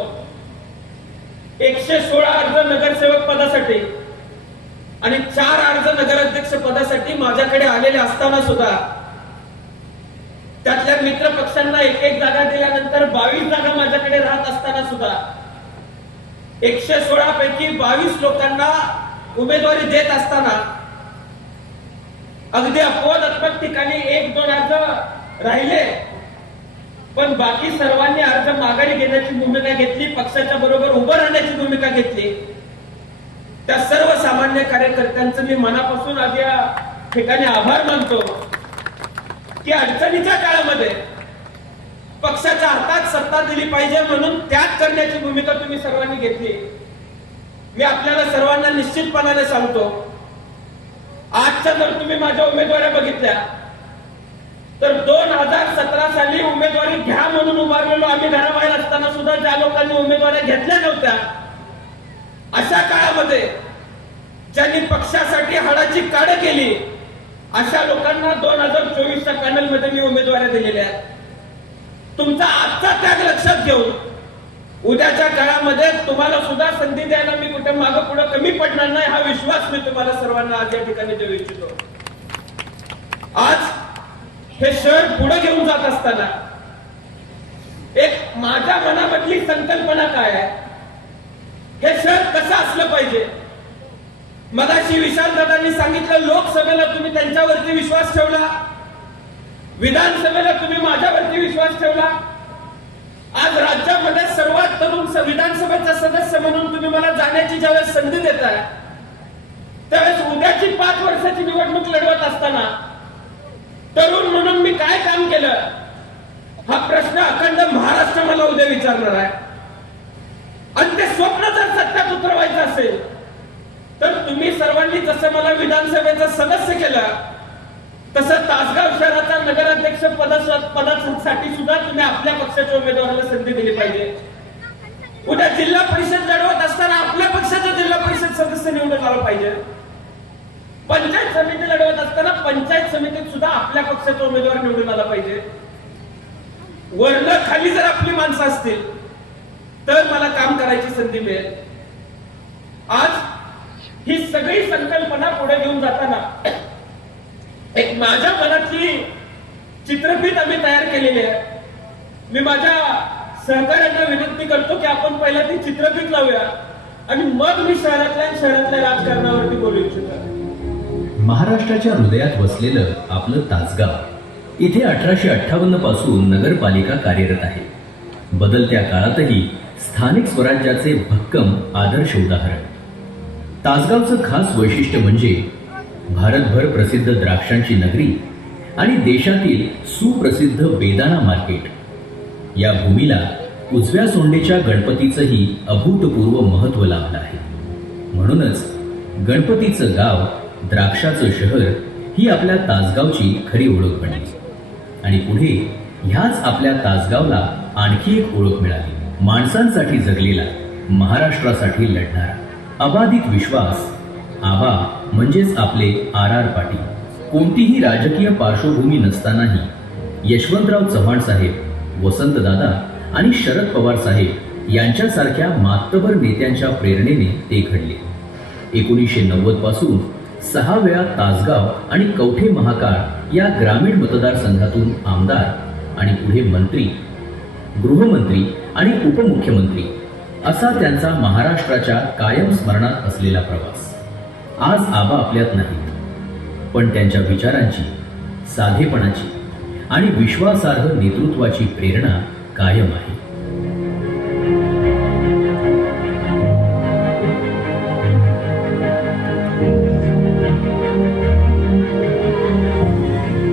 116 अर्ज नगरसेवक पदासाठी आणि 4 अर्ज नगराध्यक्ष पदासाठी माझ्याकडे आलेले असताना सुद्धा त्यातल्या मित्र पक्षांना 1-1 जागा दिल्यानंतर 22 जागा माझ्याकडे राहत असताना सुद्धा 116 पैकी 22 लोकांना उमेदवारी देत असताना अगदी अपवादात्मक ठिकाणी 1-2 अर्ज राहिले, पण बाकी सर्वांनी अर्ज माघारी घेण्याची भूमिका घेतली, पक्षाच्या बरोबर उभं राहण्याची भूमिका घेतली. त्या सर्वसामान्य कार्यकर्त्यांचं मी मनापासून आज या ठिकाणी आभार मानतो की अडचणीच्या काळामध्ये पक्षाच्या हातात सत्ता दिली पाहिजे म्हणून त्याग करण्याची भूमिका तुम्ही सर्वांनी घेतली. मी आपल्याला सर्वांना निश्चितपणाने सांगतो, आजच्या जर तुम्ही माझ्या उमेदवाऱ्या बघितल्या तर 2017 साली उमेदवारी घ्या म्हणून उभारलेलो आम्ही घराबाहेर असताना सुद्धा ज्या लोकांनी उमेदवाऱ्या घेतल्या नव्हत्या, अशा काळामध्ये ज्यांनी पक्षासाठी हाडाची काढ केली, अशा लोकांना 2024च्या पॅनलमध्ये मी उमेदवाऱ्या दिलेल्या आहेत. तुमचा आजचा त्याग लक्षात घेऊन उद्याच्या काळामध्ये तुम्हाला सुद्धा संधी द्यायला मी कुठे मागं पुढे कमी पडणार नाही, हा विश्वास मी तुम्हाला सर्वांना आज या ठिकाणी देऊ इच्छितो. आज हे शहर पुढे घेऊन जात असताना एक माझ्या मनामधली संकल्पना काय आहे, हे शहर कसं असलं पाहिजे. मगाशी विशालदादांनी सांगितलं, लोकसभेला तुम्ही त्यांच्यावरती विश्वास ठेवला, विधानसभेला तुम्ही माझ्यावरती विश्वास ठेवला. आज राज्यामध्ये सर्वात तरुण विधानसभेचा सदस्य म्हणून तुम्ही मला जाण्याची ज्यावेळेस संधी देताय, त्यावेळेस उद्याची 5 वर्षाची निवडणूक लढवत असताना तरुण म्हणून मी काय काम केलं, हा प्रश्न अखंड महाराष्ट्र मला उद्या विचारणार आहे. आणि ते स्वप्न जर सत्यात उतरवायचं असेल तर तुम्ही सर्वांनी जसं मला विधानसभेचं सदस्य केलं, तसं तासगाव शहराचा नगराध्यक्ष पदासाठी सुद्धा तुम्ही आपल्या पक्षाच्या उमेदवाराला संधी दिली पाहिजे. उद्या जिल्हा परिषद लढवत असताना आपल्या पक्षाचा जिल्हा परिषद सदस्य निवडून आला पाहिजे. पंचायत समिती लढवत असताना पंचायत समितीत सुद्धा आपल्या पक्षाचा उमेदवार निवडून आला पाहिजे. वर्ण खाली जर आपली माणसं असतील तर मला काम करायची संधी मिळेल. आज ही सगळी संकल्पना पुढे घेऊन जाताना एक माझ्या मनातली चित्रफित आम्ही तयार केलेली आहे. मी माझ्या सहकार्यांना विनंती करतो की आपण पहिला ती चित्रफित लावूया आणि मग मी शहरातल्या राजकारणावरती बोलू इच्छितो. महाराष्ट्राच्या हृदयात वसलेलं आपलं तासगाव इथे 1858 पासून नगरपालिका कार्यरत आहे. बदलत्या काळातही स्थानिक स्वराज्याचे भक्कम आदर्श उदाहरण. तासगावचं खास वैशिष्ट्य म्हणजे भारतभर प्रसिद्ध द्राक्षांची नगरी आणि देशातील सुप्रसिद्ध बेदाणा मार्केट. या भूमीला उजव्या सोंडेच्या गणपतीचंही अभूतपूर्व महत्त्व लाभलं आहे. म्हणूनच गणपतीचं गाव, द्राक्षाचं शहर ही आपल्या तासगावची खरी ओळख बनली. आणि पुढे ह्याच आपल्या तासगावला आणखी एक ओळख मिळाली. माणसांसाठी जगलेला, महाराष्ट्रासाठी लढणारा, अबाधित विश्वास. आबा म्हणजेच आपले RR पाटील. कोणतीही राजकीय पार्श्वभूमी नसतानाही यशवंतराव चव्हाण साहेब, वसंतदादा आणि शरद पवार साहेब यांच्यासारख्या मातबर नेत्यांच्या प्रेरणेने ते घडले. 1990 पासून 6 वेळा तासगाव आणि कवठे महाकाळ या ग्रामीण मतदारसंघातून आमदार आणि पुढे मंत्री, गृहमंत्री आणि उपमुख्यमंत्री असा त्यांचा महाराष्ट्राच्या कायम स्मरणात असलेला प्रवास. आज आबा आपल्यात नाहीत, पण त्यांच्या विचारांची, साधेपणाची आणि विश्वासार्ह नेतृत्वाची प्रेरणा कायम आहे.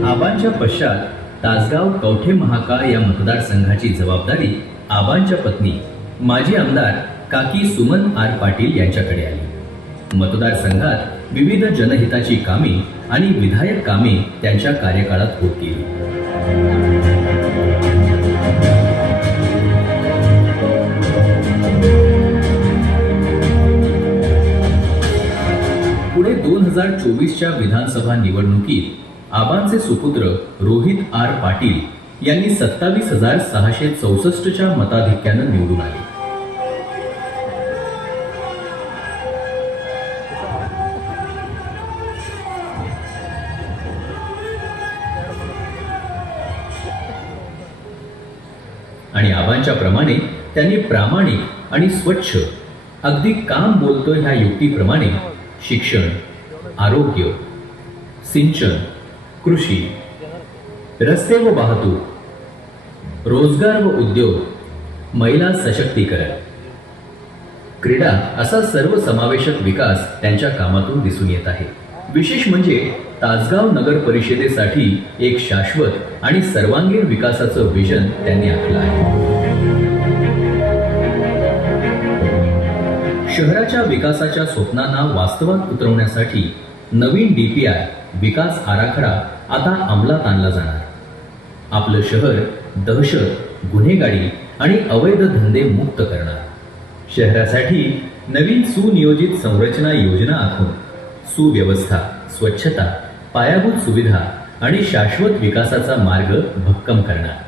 आबांच्या पश्चात तासगाव कवठे महाकाळ या मतदारसंघाची जबाबदारी आबांच्या पत्नी माजी आमदार काकी सुमन R. पाटील यांच्याकडे आली. मतदारसंघात विविध जनहिताची कामे आणि विधायक कामे त्यांच्या कार्यकाळात होत गेली. पुढे 2024च्या विधानसभा निवडणुकीत आबांचे सुपुत्र रोहित R. पाटील यांनी 27,664च्या मताधिक्यानं निवडून आले. आणि आबांच्या प्रमाणे त्यांनी प्रामाणिक आणि स्वच्छ, अगदी काम बोलतोय ह्या युक्तीप्रमाणे शिक्षण, आरोग्य, सिंचन, कृषी, रस्ते व वाहतूक, रोजगार व उद्योग, महिला सशक्तीकरण, क्रीडा असा सर्वसमावेशक विकास त्यांच्या कामातून दिसून येत आहे. विशेष म्हणजे तासगाव नगर परिषदेसाठी एक शाश्वत आणि सर्वांगीण विकासाचं विजन त्यांनी आखलं आहे. शहराच्या विकासाच्या स्वप्नांना वास्तवात उतरवण्यासाठी नवीन DPI विकास आराखडा आता अंमलात आणला जाणार. आपलं शहर दहशत, गुन्हेगारी आणि अवैध धंदे मुक्त करणार. शहरासाठी नवीन सुनियोजित संरचना योजना आखून सुव्यवस्था, स्वच्छता, पायाभूत सुविधा आणि शाश्वत विकासाचा मार्ग भक्कम करणार.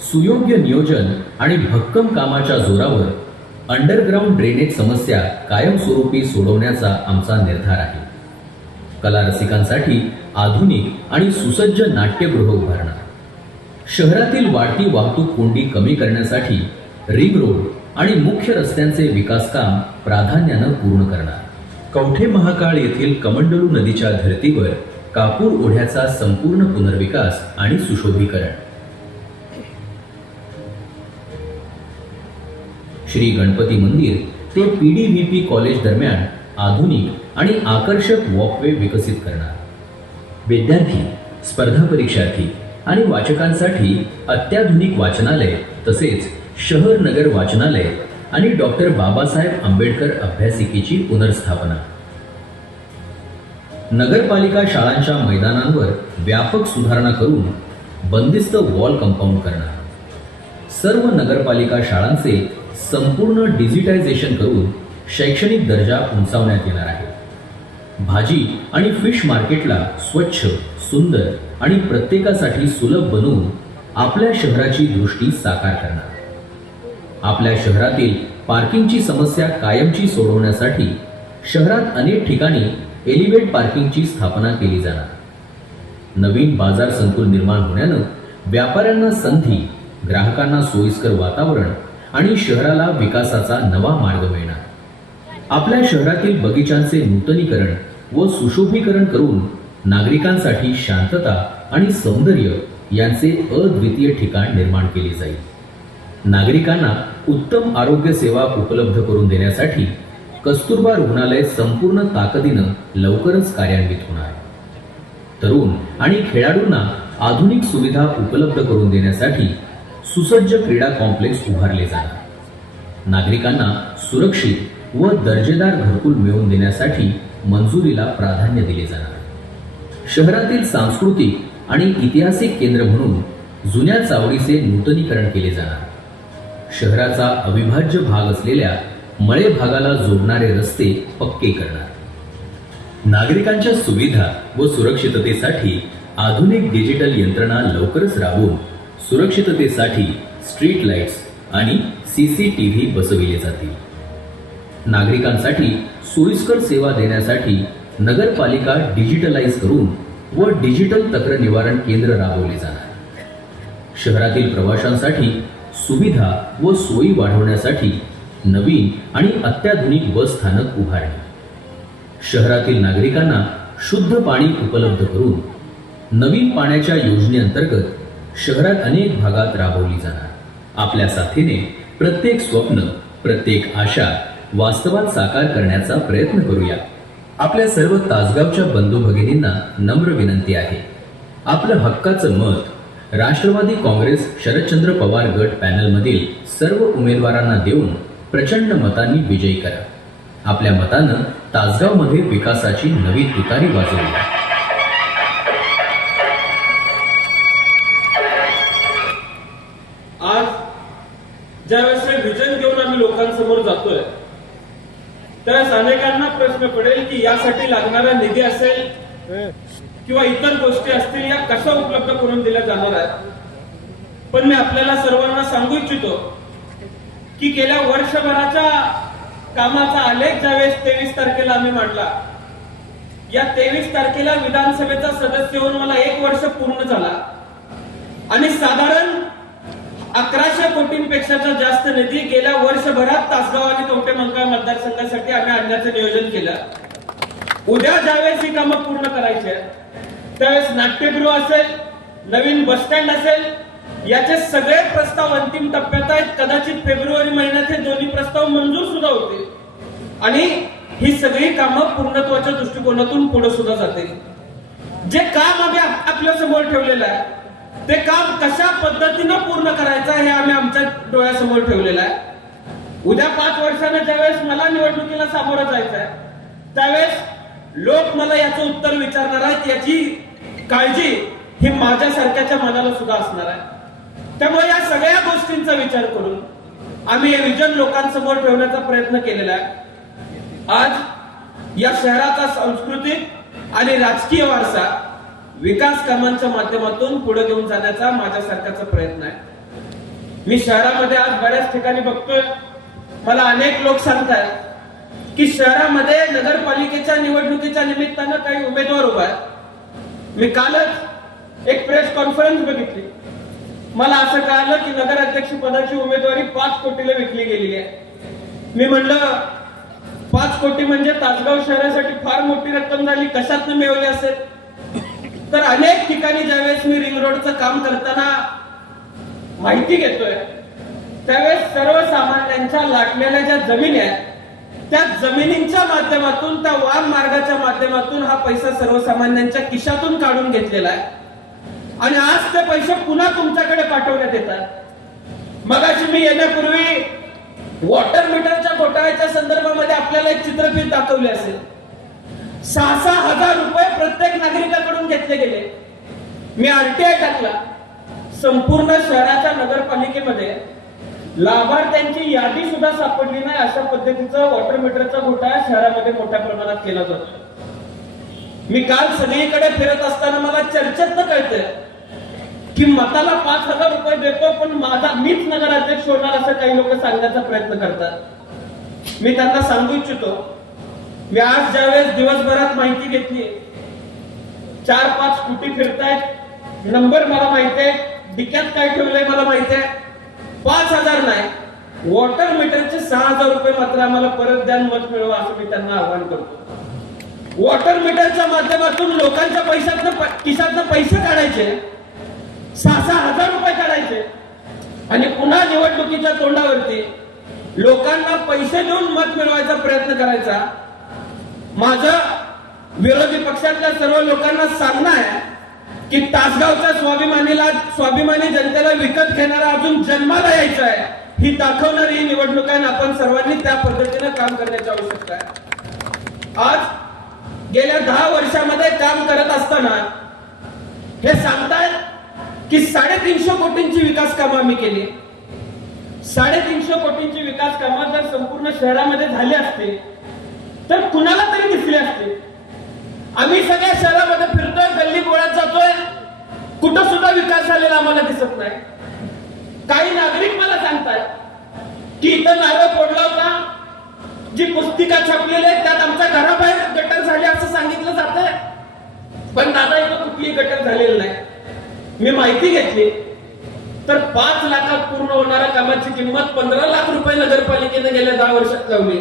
सुयोग्य नियोजन आणि भक्कम कामाच्या जोरावर अंडरग्राऊंड ड्रेनेज समस्या कायमस्वरूपी सोडवण्याचा आमचा निर्धार आहे. कला रसिकांसाठी आधुनिक आणि सुसज्ज नाट्यगृह उभारणार. शहरातील वाढती वाहतूक कोंडी कमी करण्यासाठी रिंग रोड आणि मुख्य रस्त्यांचे विकासकाम प्राधान्यानं पूर्ण करणार. कवठे महाकाळ येथील कमंडलू नदीच्या धर्तीवर कापूर ओढ्याचा संपूर्ण पुनर्विकास आणि सुशोभीकरण. श्री गणपती मंदिर ते PDVP कॉलेज दरम्यान आधुनिक आणि आकर्षक वॉकवे विकसित करणार. विद्यार्थी, स्पर्धा परीक्षार्थी आणि वाचकांसाठी अत्याधुनिक वाचनालय तसेच शहर नगर वाचनालय आणि डॉक्टर बाबासाहेब आंबेडकर अभ्यासिकेची पुनर्स्थापना. नगरपालिका शाळांच्या मैदानांवर व्यापक सुधारणा करून बंदिस्त वॉल कंपाऊंड करणार. सर्व नगरपालिका शाळांचे संपूर्ण डिजिटायझेशन करून शैक्षणिक दर्जा उंचावण्यात येणार आहे. भाजी आणि फिश मार्केटला स्वच्छ, सुंदर आणि प्रत्येकासाठी सुलभ बनवून आपल्या शहराची दृष्टी साकार करणार. आपल्या शहरातील पार्किंगची समस्या कायमची सोडवण्यासाठी शहरात अनेक ठिकाणी एलिव्हेट पार्किंगची स्थापना केली जाणार. नवीन बाजार संकुल निर्माण होण्यानं व्यापाऱ्यांना संधी, ग्राहकांना सोयीस्कर वातावरण आणि शहराला विकासाचा नवा मार्ग मिळणार. आपल्या शहरातील बगीचांचे नूतनीकरण व सुशोभीकरण करून नागरिकांसाठी शांतता आणि सौंदर्य यांचे अद्वितीय ठिकाण निर्माण केले जाईल. नागरिकांना उत्तम आरोग्य सेवा उपलब्ध करून देण्यासाठी कस्तुरबा रुग्णालय संपूर्ण ताकदीनं लवकरच कार्यान्वित होणार. तरुण आणि खेळाडूंना आधुनिक सुविधा उपलब्ध करून देण्यासाठी सुसज्ज क्रीडा कॉम्प्लेक्स उभारले जाणार. नागरिकांना सुरक्षित व दर्जेदार घरकुल मिळवून देण्यासाठी मंजुरीला प्राधान्य दिले जाणार. शहरातील सांस्कृतिक आणि ऐतिहासिक केंद्र म्हणून जुन्या चावडीचे नूतनीकरण केले जाणार. शहराचा अविभाज्य भाग असलेल्या मळे भागाला जोडणारे रस्ते पक्के करणार. नागरिकांच्या सुविधा व सुरक्षिततेसाठी आधुनिक डिजिटल यंत्रणा लवकरच राबवून सुरक्षिततेसाठी स्ट्रीट लाईट्स आणि CCTV बसविले जातील. नागरिकांसाठी सोयीस्कर सेवा देण्यासाठी नगरपालिका डिजिटलाइज करून व डिजिटल तक्रार निवारण केंद्र राबवले जाणार. शहरातील प्रवाशांसाठी सुविधा व सोयी वाढवण्यासाठी नवीन आणि अत्याधुनिक बस स्थानक उभारणे. शहरातील नागरिकांना शुद्ध पाणी उपलब्ध करून नवीन पाण्याच्या योजनेअंतर्गत शहरात अनेक भागात राबवली जाणार. आपल्या साथीने प्रत्येक स्वप्न, प्रत्येक आशा वास्तवात साकार करण्याचा प्रयत्न करूया. आपल्या सर्व तासगावच्या बंधू भगिनींना नम्र विनंती आहे, आपलं हक्काचं मत राष्ट्रवादी काँग्रेस शरदचंद्र पवार गट पॅनलमधील सर्व उमेदवारांना देऊन प्रचंड मतांनी विजयी करा. आपल्या मतानं तासगावमध्ये विकासाची नवी तुतारी वाजवूया. आज ज्यावेळेस हे विजन घेऊन आम्ही लोकांसमोर जातोय त्यावेळेस अनेकांना प्रश्न पडेल की यासाठी लागणारा निधी असेल किंवा इतर गोष्टी असतील या कशा उपलब्ध करून दिल्या जाणार आहेत. पण मी आपल्याला सर्वांना सांगू इच्छितो की गेल्या वर्षभराच्या कामाचा आलेख ज्यावेळेस 23 तारखेला आम्ही मांडला, या 23 तारखेला विधानसभेचा सदस्य होऊन मला 1 वर्ष पूर्ण झाला आणि साधारण 1100 कोटींपेक्षा जास्त निधी गेल्या वर्षभरात तासगाव आणि कवठे मंकाळ मतदारसंघासाठी आम्ही आणण्याचं नियोजन केलं. उद्या ज्यावेळेस ही कामं पूर्ण करायची आहेत त्यावेळेस नाट्यगृह असेल, नवीन बस स्टँड असेल, याचे सगळे प्रस्ताव अंतिम टप्प्यात आहेत. कदाचित फेब्रुवारी महिन्यात हे दोन्ही प्रस्ताव मंजूर सुद्धा होतील आणि ही सगळी कामं पूर्णत्वाच्या दृष्टिकोनातून पुढे सुद्धा जातील. जे काम आम्ही आपल्या समोर ठेवलेलं आहे ते काम कशा पद्धतीनं पूर्ण करायचं हे आम्ही आमच्या डोळ्यासमोर ठेवलेलं आहे. उद्या 5 वर्षांनी ज्यावेळेस मला निवडणुकीला सामोरं जायचं आहे त्यावेळेस लोक मला याचं उत्तर विचारणार आहेत, याची काळजी ही माझ्यासारख्याच्या मनाला सुद्धा असणार आहे. त्यामुळे या सगळ्या गोष्टींचा विचार करून आम्ही हे विजन लोकांसमोर ठेवण्याचा प्रयत्न केलेला आहे. आज या शहराचा सांस्कृतिक आणि राजकीय वारसा विकास कामांच्या माध्यमातून पुढे घेऊन जाण्याचा माझ्यासारख्याचा प्रयत्न आहे. मी शहरामध्ये आज बऱ्याच ठिकाणी बघतोय, मला अनेक लोक सांगतात की शहरामध्ये नगरपालिकेच्या निवडणुकीच्या निमित्तानं काही उमेदवार उभा आहेत. मी कालच एक प्रेस कॉन्फरन्स बघितली, मला असं कळालं की नगराध्यक्ष पदाची उमेदवारी 5 कोटीला विकली गेलेली आहे. मी म्हणलं 5 कोटी म्हणजे तासगाव शहरासाठी फार मोठी रक्कम झाली, कशातनं मिळवली असेल. तर अनेक ठिकाणी ज्यावेळेस मी रिंग रोडचं काम करताना माहिती घेतोय त्यावेळेस सर्वसामान्यांच्या लाटलेल्या ज्या जमिनी आहेत त्या जमिनींच्या माध्यमातून, त्या वाम मार्गाच्या माध्यमातून हा पैसा सर्वसामान्यांच्या खिशातून काढून घेतलेला आहे आणि आज ते पैसे पुन्हा तुमच्याकडे पाठवण्यात येतात. मगाशी मी येण्यापूर्वी वॉटर मीटरच्या घोटाळ्याच्या संदर्भामध्ये आपल्याला एक चित्रफित दाखवली असेल. 6,6 हजार रुपये प्रत्येक नागरिकाकडून घेतले गेले. मी RTI टाकला. संपूर्ण शहराच्या नगरपालिकेमध्ये लाभार्थ्यांची यादी सुद्धा सापडली नाही अशा पद्धतीचा वॉटर मीटरचा घोटाळा शहरामध्ये मोठ्या प्रमाणात केला जातो. मी काल सगळीकडे फिरत असताना मला चर्चेत कळतंय की मताला 5,000 रुपये देतो पण मीच नगराध्यक्ष होणार असं काही लोक सांगण्याचा प्रयत्न करतात. मी त्यांना सांगू इच्छितो, मी आज ज्यावेळेस दिवसभरात माहिती घेतली 4-5 स्कूटी फिरतायत, नंबर मला माहिती आहे, डिक्यात काय ठेवलंय मला माहिती आहे. 5,000 नाही, वॉटर मीटरचे 6,000 रुपये मात्र आम्हाला परत द्या, मत मिळवा असं मी त्यांना आवाहन करतो. वॉटर मीटरच्या माध्यमातून लोकांच्या खिशातनं पैसे काढायचे, 6,000 हजार रुपये काढायचे आणि पुन्हा निवडणुकीच्या तोंडावरती लोकांना पैसे देऊन मत मिळवायचा प्रयत्न करायचा. माझं विरोधी पक्षातल्या सर्व लोकांना सांगणं आहे की तासगावच्या स्वाभिमानी जनतेला विकत घेणारा अजून जन्माला यायचा आहे, ही दाखवणारी ही निवडणूक आहे. आपण सर्वांनी त्या पद्धतीने काम करण्याची आवश्यकता आहे. आज गेल्या 10 वर्षामध्ये काम करत असताना हे सांगतायत की 350 कोटींची विकास कामं आम्ही केली. 350 कोटींची विकास कामं जर संपूर्ण शहरामध्ये झाली असते तर कुणाला तरी दिसले असते. आम्ही सगळ्या शहरामध्ये फिरतोय, गल्ली बोळात जातोय, कुठं सुद्धा विकास झालेला आम्हाला दिसत नाही. काही नागरिक मला सांगतात की इथं नारळ फोडला होता, जी पुस्तिका छापलेली आहे त्यात आमच्या घराबाहेर गटर झाले असं सांगितलं जातंय, पण दादा इथं कुठलीही गटर झालेली नाही. मी माहिती घेतली तर 5 लाखात पूर्ण होणाऱ्या कामाची किंमत 15 लाख रुपये नगरपालिकेने गेल्या 10 वर्षात लावली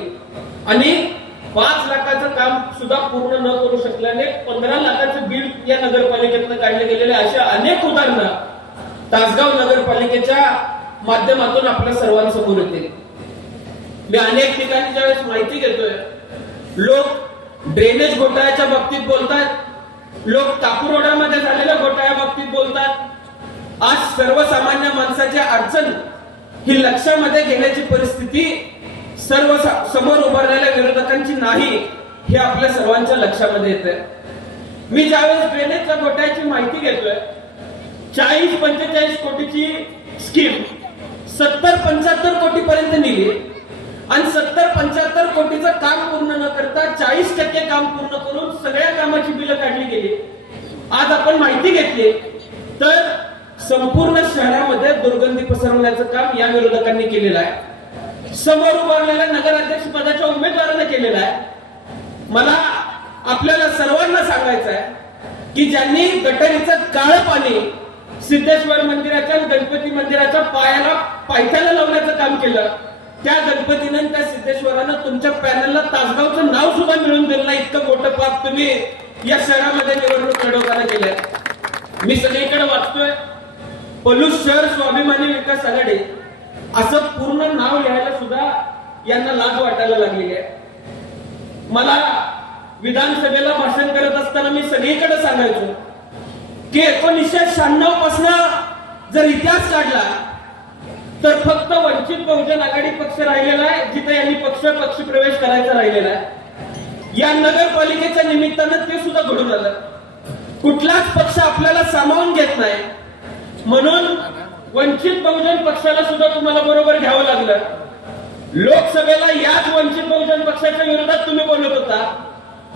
आणि 5 लाखाचं काम सुद्धा पूर्ण न करू शकल्याने 15 लाखाचं बिल या नगरपालिकेतनं काढले गेलेले अशा अनेक उदाहरणं तासगाव नगरपालिकेच्या माध्यमातून आपल्या सर्वांसमोर येते. मी अनेक ठिकाणी ज्यावेळेस माहिती घेतोय, लोक ड्रेनेज घोटाळ्याच्या बाबतीत बोलतात, लोक कापूरवाड्यामध्ये झालेल्या घोटाळ्या बाबतीत बोलतात. आज सर्वसामान्य माणसाची अडचण ही लक्षामध्ये घेण्याची परिस्थिती सर्व समोर उभारलेल्या विरोधकांची नाही, हे आपल्या सर्वांच्या लक्षामध्ये येत आहे. मी ज्यावेळेस ड्रेनेजच्या घोटाळ्याची माहिती घेतोय, 40-45 कोटीची स्कीम 70-75 कोटी पर्यंत निघली आणि 70-75 कोटीचं काम पूर्ण न करता 40% काम पूर्ण करून सगळ्या कामाची बिलं काढली गेली. आज आपण माहिती घेतली तर संपूर्ण शहरामध्ये दुर्गंधी पसरवण्याचं काम या विरोधकांनी केलेलं आहे. समोर उभारलेल्या नगराध्यक्ष पदाच्या उमेदवाराने केलेलं आहे. मला आपल्याला सर्वांना सांगायचं आहे की ज्यांनी गटारीचं काळं पाणी सिद्धेश्वर मंदिराच्या गणपती मंदिराच्या पायथ्याला लावण्याचं काम केलं, त्या गणपतीनं त्या सिद्धेश्वरानं तुमच्या पॅनलला तासगावचं नाव सुद्धा मिळवून दिलं नाही. इतकं मोठं पाप तुम्ही या शहरामध्ये निवडणूक लढवताना केलंय. मी सगळीकडे वाचतोय, पलूस शहर स्वाभिमानी विकास आघाडी असं पूर्ण नाव लिहायला सुद्धा यांना लाज वाटायला लागलेली आहे. मला विधानसभेला भाषण करत असताना मी सगळीकडे सांगायचो की 1996 पासून जर इतिहास काढला तर फक्त वंचित बहुजन आघाडी पक्ष राहिलेला आहे, जिथे यांनी पक्ष प्रवेश करायचा राहिलेला आहे. या नगरपालिकेच्या निमित्तानं ते सुद्धा घडून आलं. कुठलाच पक्ष आपल्याला सामावून घेत नाही, म्हणून वंचित बहुजन पक्षाला सुद्धा तुम्हाला बरोबर घ्यावं लागलं. लोकसभेला याच वंचित बहुजन पक्षाच्या विरोधात तुम्ही बोलत होता.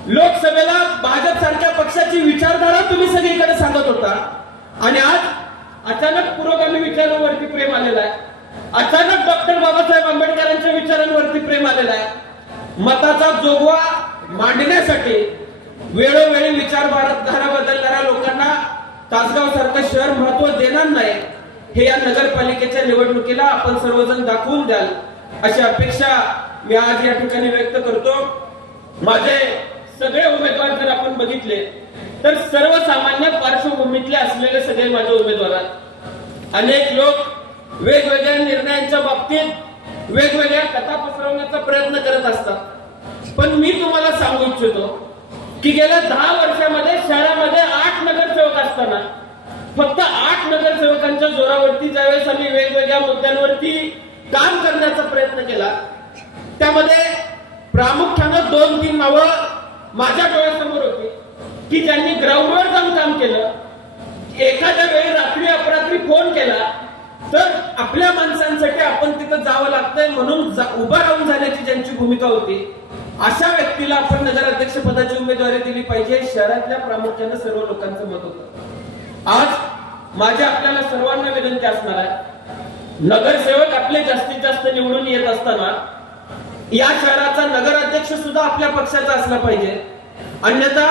लोकसभेला भाजप सारख्या पक्षाची विचारधारा तुम्ही सगळीकडे सांगत होता आणि आज अचानक पुरोगामी विचारांवरती प्रेम आलेला आहे. अचानक डॉक्टर बाबासाहेब आंबेडकरांच्या विचारांवरती प्रेम आलेला आहे. मताचा जोगवा मांडण्यासाठी वेळोवेळी विचारधारा बदलणाऱ्या लोकांना तासगाव सारखं शहर महत्व देणार नाही, हे या नगरपालिकेच्या निवडणुकीला आपण सर्वजण दाखवून द्याल अशी अपेक्षा मी आज या ठिकाणी व्यक्त करतो. माझे सगळे उमेदवार जर आपण बघितले तर सर्वसामान्य पार्श्वभूमीतले असलेले सगळे माझे उमेदवार आहेत. अनेक लोक वेगवेगळ्या निर्णयांच्या बाबतीत वेगवेगळ्या कथा पसरवण्याचा प्रयत्न करत असतात, पण मी तुम्हाला सांगू इच्छितो की गेल्या 10 वर्षामध्ये शहरामध्ये 8 नगरसेवक असताना फक्त 8 नगरसेवकांच्या जोरावरती ज्यावेळेस आम्ही वेगवेगळ्या मुद्द्यांवरती काम करण्याचा प्रयत्न केला, त्यामध्ये प्रामुख्यानं 2-3 नावं माझ्या डोळ्यासमोर होती की ज्यांनी ग्राउंडवर जाऊन काम केलं. एखाद्या वेळी रात्री अपरात्री फोन केला तर आपल्या माणसांसाठी आपण तिथं जावं लागतंय म्हणून उभा राहून जाण्याची ज्यांची भूमिका होती, अशा व्यक्तीला आपण नगराध्यक्ष पदाची उमेदवारी दिली पाहिजे. शहरातल्या प्रामुख्यानं सर्व लोकांचं मत होतं. आज माझी आपल्याला सर्वांना विनंती असणार आहे, नगरसेवक आपले जास्तीत जास्त निवडून येत असताना या शहराचा नगराध्यक्ष सुद्धा आपल्या पक्षाचा असला पाहिजे. अन्यथा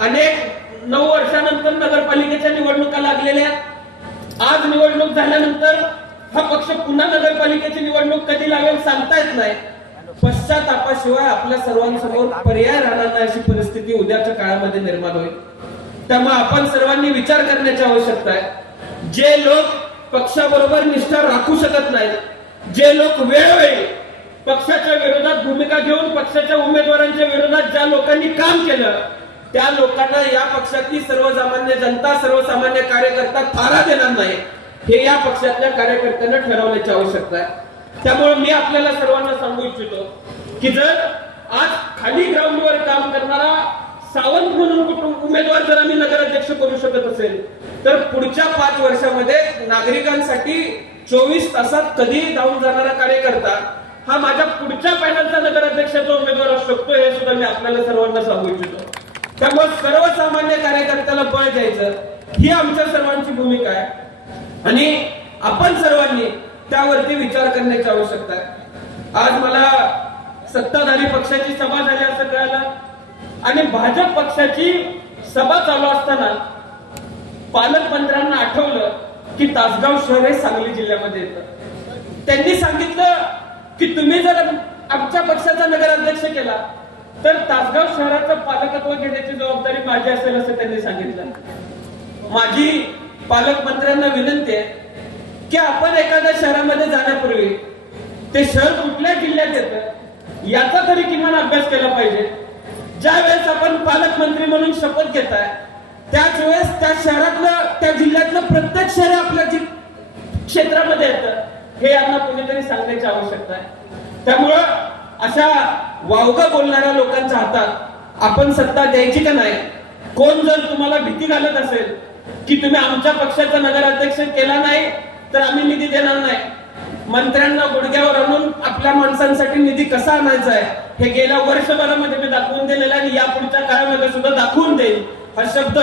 अनेक 9 वर्षानंतर नगरपालिकेच्या निवडणुका लागलेल्या, आज निवडणूक झाल्यानंतर हा पक्ष पुन्हा नगरपालिकेची निवडणूक कधी लागेल सांगता येत नाही. पश्चातापाशिवाय आपल्या सर्वांसमोर पर्याय राहणार नाही अशी परिस्थिती उद्याच्या काळामध्ये निर्माण होईल. त्यामुळे आपण सर्वांनी विचार करण्याची आवश्यकता आहे. जे लोक पक्षाबरोबर निष्ठा राखू शकत नाहीत, जे लोक वेळोवेळी पक्षाच्या विरोधात भूमिका घेऊन पक्षाच्या उमेदवारांच्या विरोधात ज्या लोकांनी काम केलं, त्या लोकांना या पक्षातली सर्वसामान्य जनता, सर्वसामान्य कार्यकर्ता थारा देणार नाही, हे या पक्षातल्या कार्यकर्त्यांना ठरवण्याची आवश्यकता आहे. त्यामुळे मी आपल्याला सर्वांना सांगू इच्छितो की जर आज खाली ग्राउंडवर काम करणारा सावंत म्हणून उमेदवार जर आम्ही नगराध्यक्ष करू शकत असेल, तर पुढच्या 5 वर्षामध्ये नागरिकांसाठी 24 तासात कधी धावून जाणारा कार्यकर्ता हा माझ्या पुढच्या पॅनलचा नगराध्यक्षाचा उमेदवार असू शकतो, हे सुद्धा मी आपल्याला सर्वांना सांगू इच्छितो. त्यामुळे सर्वसामान्य कार्यकर्त्याला बळ द्यायचं ही आमच्या सर्वांची भूमिका आहे आणि आपण सर्वांनी त्यावरती विचार करण्याची आवश्यकता आहे. आज मला सत्ताधारी पक्षाची सभा झाली असं कळालं आणि भाजप पक्षाची सभा चालू असताना पालकमंत्र्यांना आठवलं की तासगाव शहर हे सांगली जिल्ह्यामध्ये येतं. त्यांनी सांगितलं की तुम्ही जर आमच्या पक्षाचा नगराध्यक्ष केला तर तासगाव शहराचं पालकत्व घेण्याची जबाबदारी माझी असेल असं त्यांनी सांगितलं. माझी पालकमंत्र्यांना विनंती आहे की आपण एखाद्या शहरामध्ये जाण्यापूर्वी ते शहर कुठल्या जिल्ह्यात येतं याचा तरी किमान अभ्यास केला पाहिजे. ज्या वेळेस आपण पालकमंत्री म्हणून शपथ घेताय त्याच वेळेस त्या शहरातलं, त्या जिल्ह्यातलं प्रत्येक शहर आपल्या क्षेत्रामध्ये येतं, हे यांना कोणीतरी सांगण्याची आवश्यकता आहे. त्यामुळं अशा वावगं बोलणाऱ्या लोकांच्या हातात आपण सत्ता द्यायची का नाही. कोण जर तुम्हाला भीती घालत असेल की तुम्ही आमच्या पक्षाचा नगराध्यक्ष केला नाही तर आम्ही निधी देणार नाही, मंत्र्यांना गुडघ्यावर आणून आपल्या माणसांसाठी निधी कसा आणायचा आहे हे गेल्या वर्षभरामध्ये मी दाखवून दिलेला आणि या पुढच्या काळामध्ये सुद्धा दाखवून देईल. हा शब्द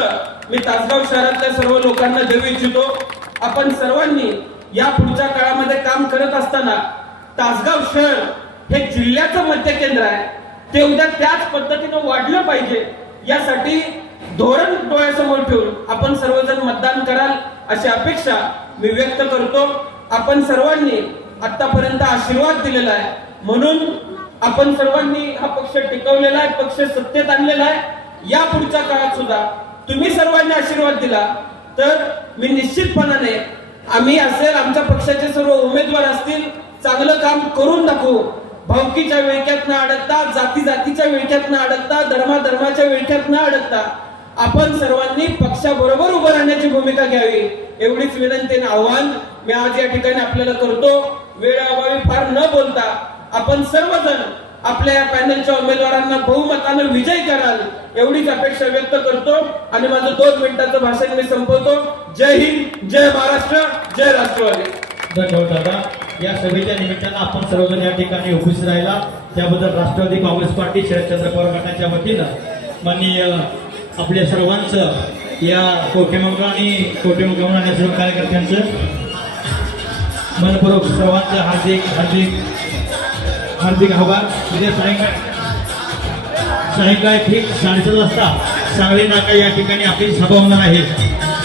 मी तासगाव शहरातल्या सर्व लोकांना देऊ इच्छितो. आपण सर्वांनी या पुढच्या काळामध्ये काम करत असताना तासगाव शहर हे जिल्ह्याचं मध्य केंद्र आहे, ते उद्या त्याच पद्धतीनं वाढलं पाहिजे यासाठी धोरण डोळ्यासमोर ठेवून आपण सर्वजण मतदान कराल अशी अपेक्षा मी व्यक्त करतो. आपण सर्वांनी आतापर्यंत आशीर्वाद दिलेला आहे म्हणून आपण सर्वांनी हा पक्ष टिकवलेला आहे, पक्ष सत्तेत आणलेला आहे. या पुढच्या काळात सुद्धा तुम्ही सर्वांनी आशीर्वाद दिला तर मी निश्चितपणाने आम्ही असेल, आमच्या पक्षाचे सर्व उमेदवार असतील, चांगलं काम करून दाखवू. भावकीच्या विळख्यात न अडकता, जातीच्या विळख्यात न अडकता, धर्माच्या विळख्यात न अडकता आपण सर्वांनी पक्षाबरोबर उभं राहण्याची भूमिका घ्यावी एवढीच विनंती आणि आव्हान मी आज या ठिकाणी आपल्याला करतो. वेळाअभावी फार न बोलता आपण सर्वजण आपल्या या पॅनलच्या उमेदवारांना बहुमतानं विजय कराल एवढीच अपेक्षा व्यक्त करतो आणि माझं 2 मिनिटाचं भाषण मी संपवतो. जय हिंद, जय महाराष्ट्र, जय राष्ट्रवादी. धन्यवाद दादा. या सभेच्या निमित्तानं आपण सर्वजण या ठिकाणी उपस्थित राहिला त्याबद्दल राष्ट्रवादी काँग्रेस पार्टी शरदचंद्र पवार गटाच्या वतीनं माननीय आपल्या सर्वांचं या कोटेमंगळ आणि कोटेमंगळ सर्व कार्यकर्त्यांचं मनपूर्वक सर्वांचं हार्दिक आभार. उद्या सायंकाळी ठीक 7:30 वाजता सांगली नाका या ठिकाणी आपली सभा होणार आहे.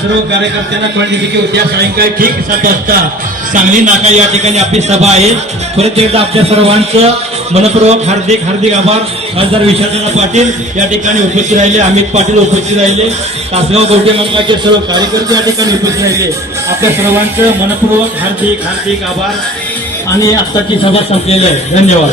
सर्व कार्यकर्त्यांना कळले की उद्या सायंकाळी ठीक 7 वाजता सांगली नाका या ठिकाणी आपली सभा आहे. परत एकदा आपल्या सर्वांचं मनपूर्वक हार्दिक आभार. खासदार विशालचंद्र पाटील या ठिकाणी उपस्थित राहिले, अमित पाटील उपस्थित राहिले, तासगाव कवठेमंकाळचे सर्व कार्यकर्ते या ठिकाणी उपस्थित राहिले. आपल्या सर्वांचं मनपूर्वक हार्दिक आभार आणि आत्ताची सभा संपलेली आहे. धन्यवाद.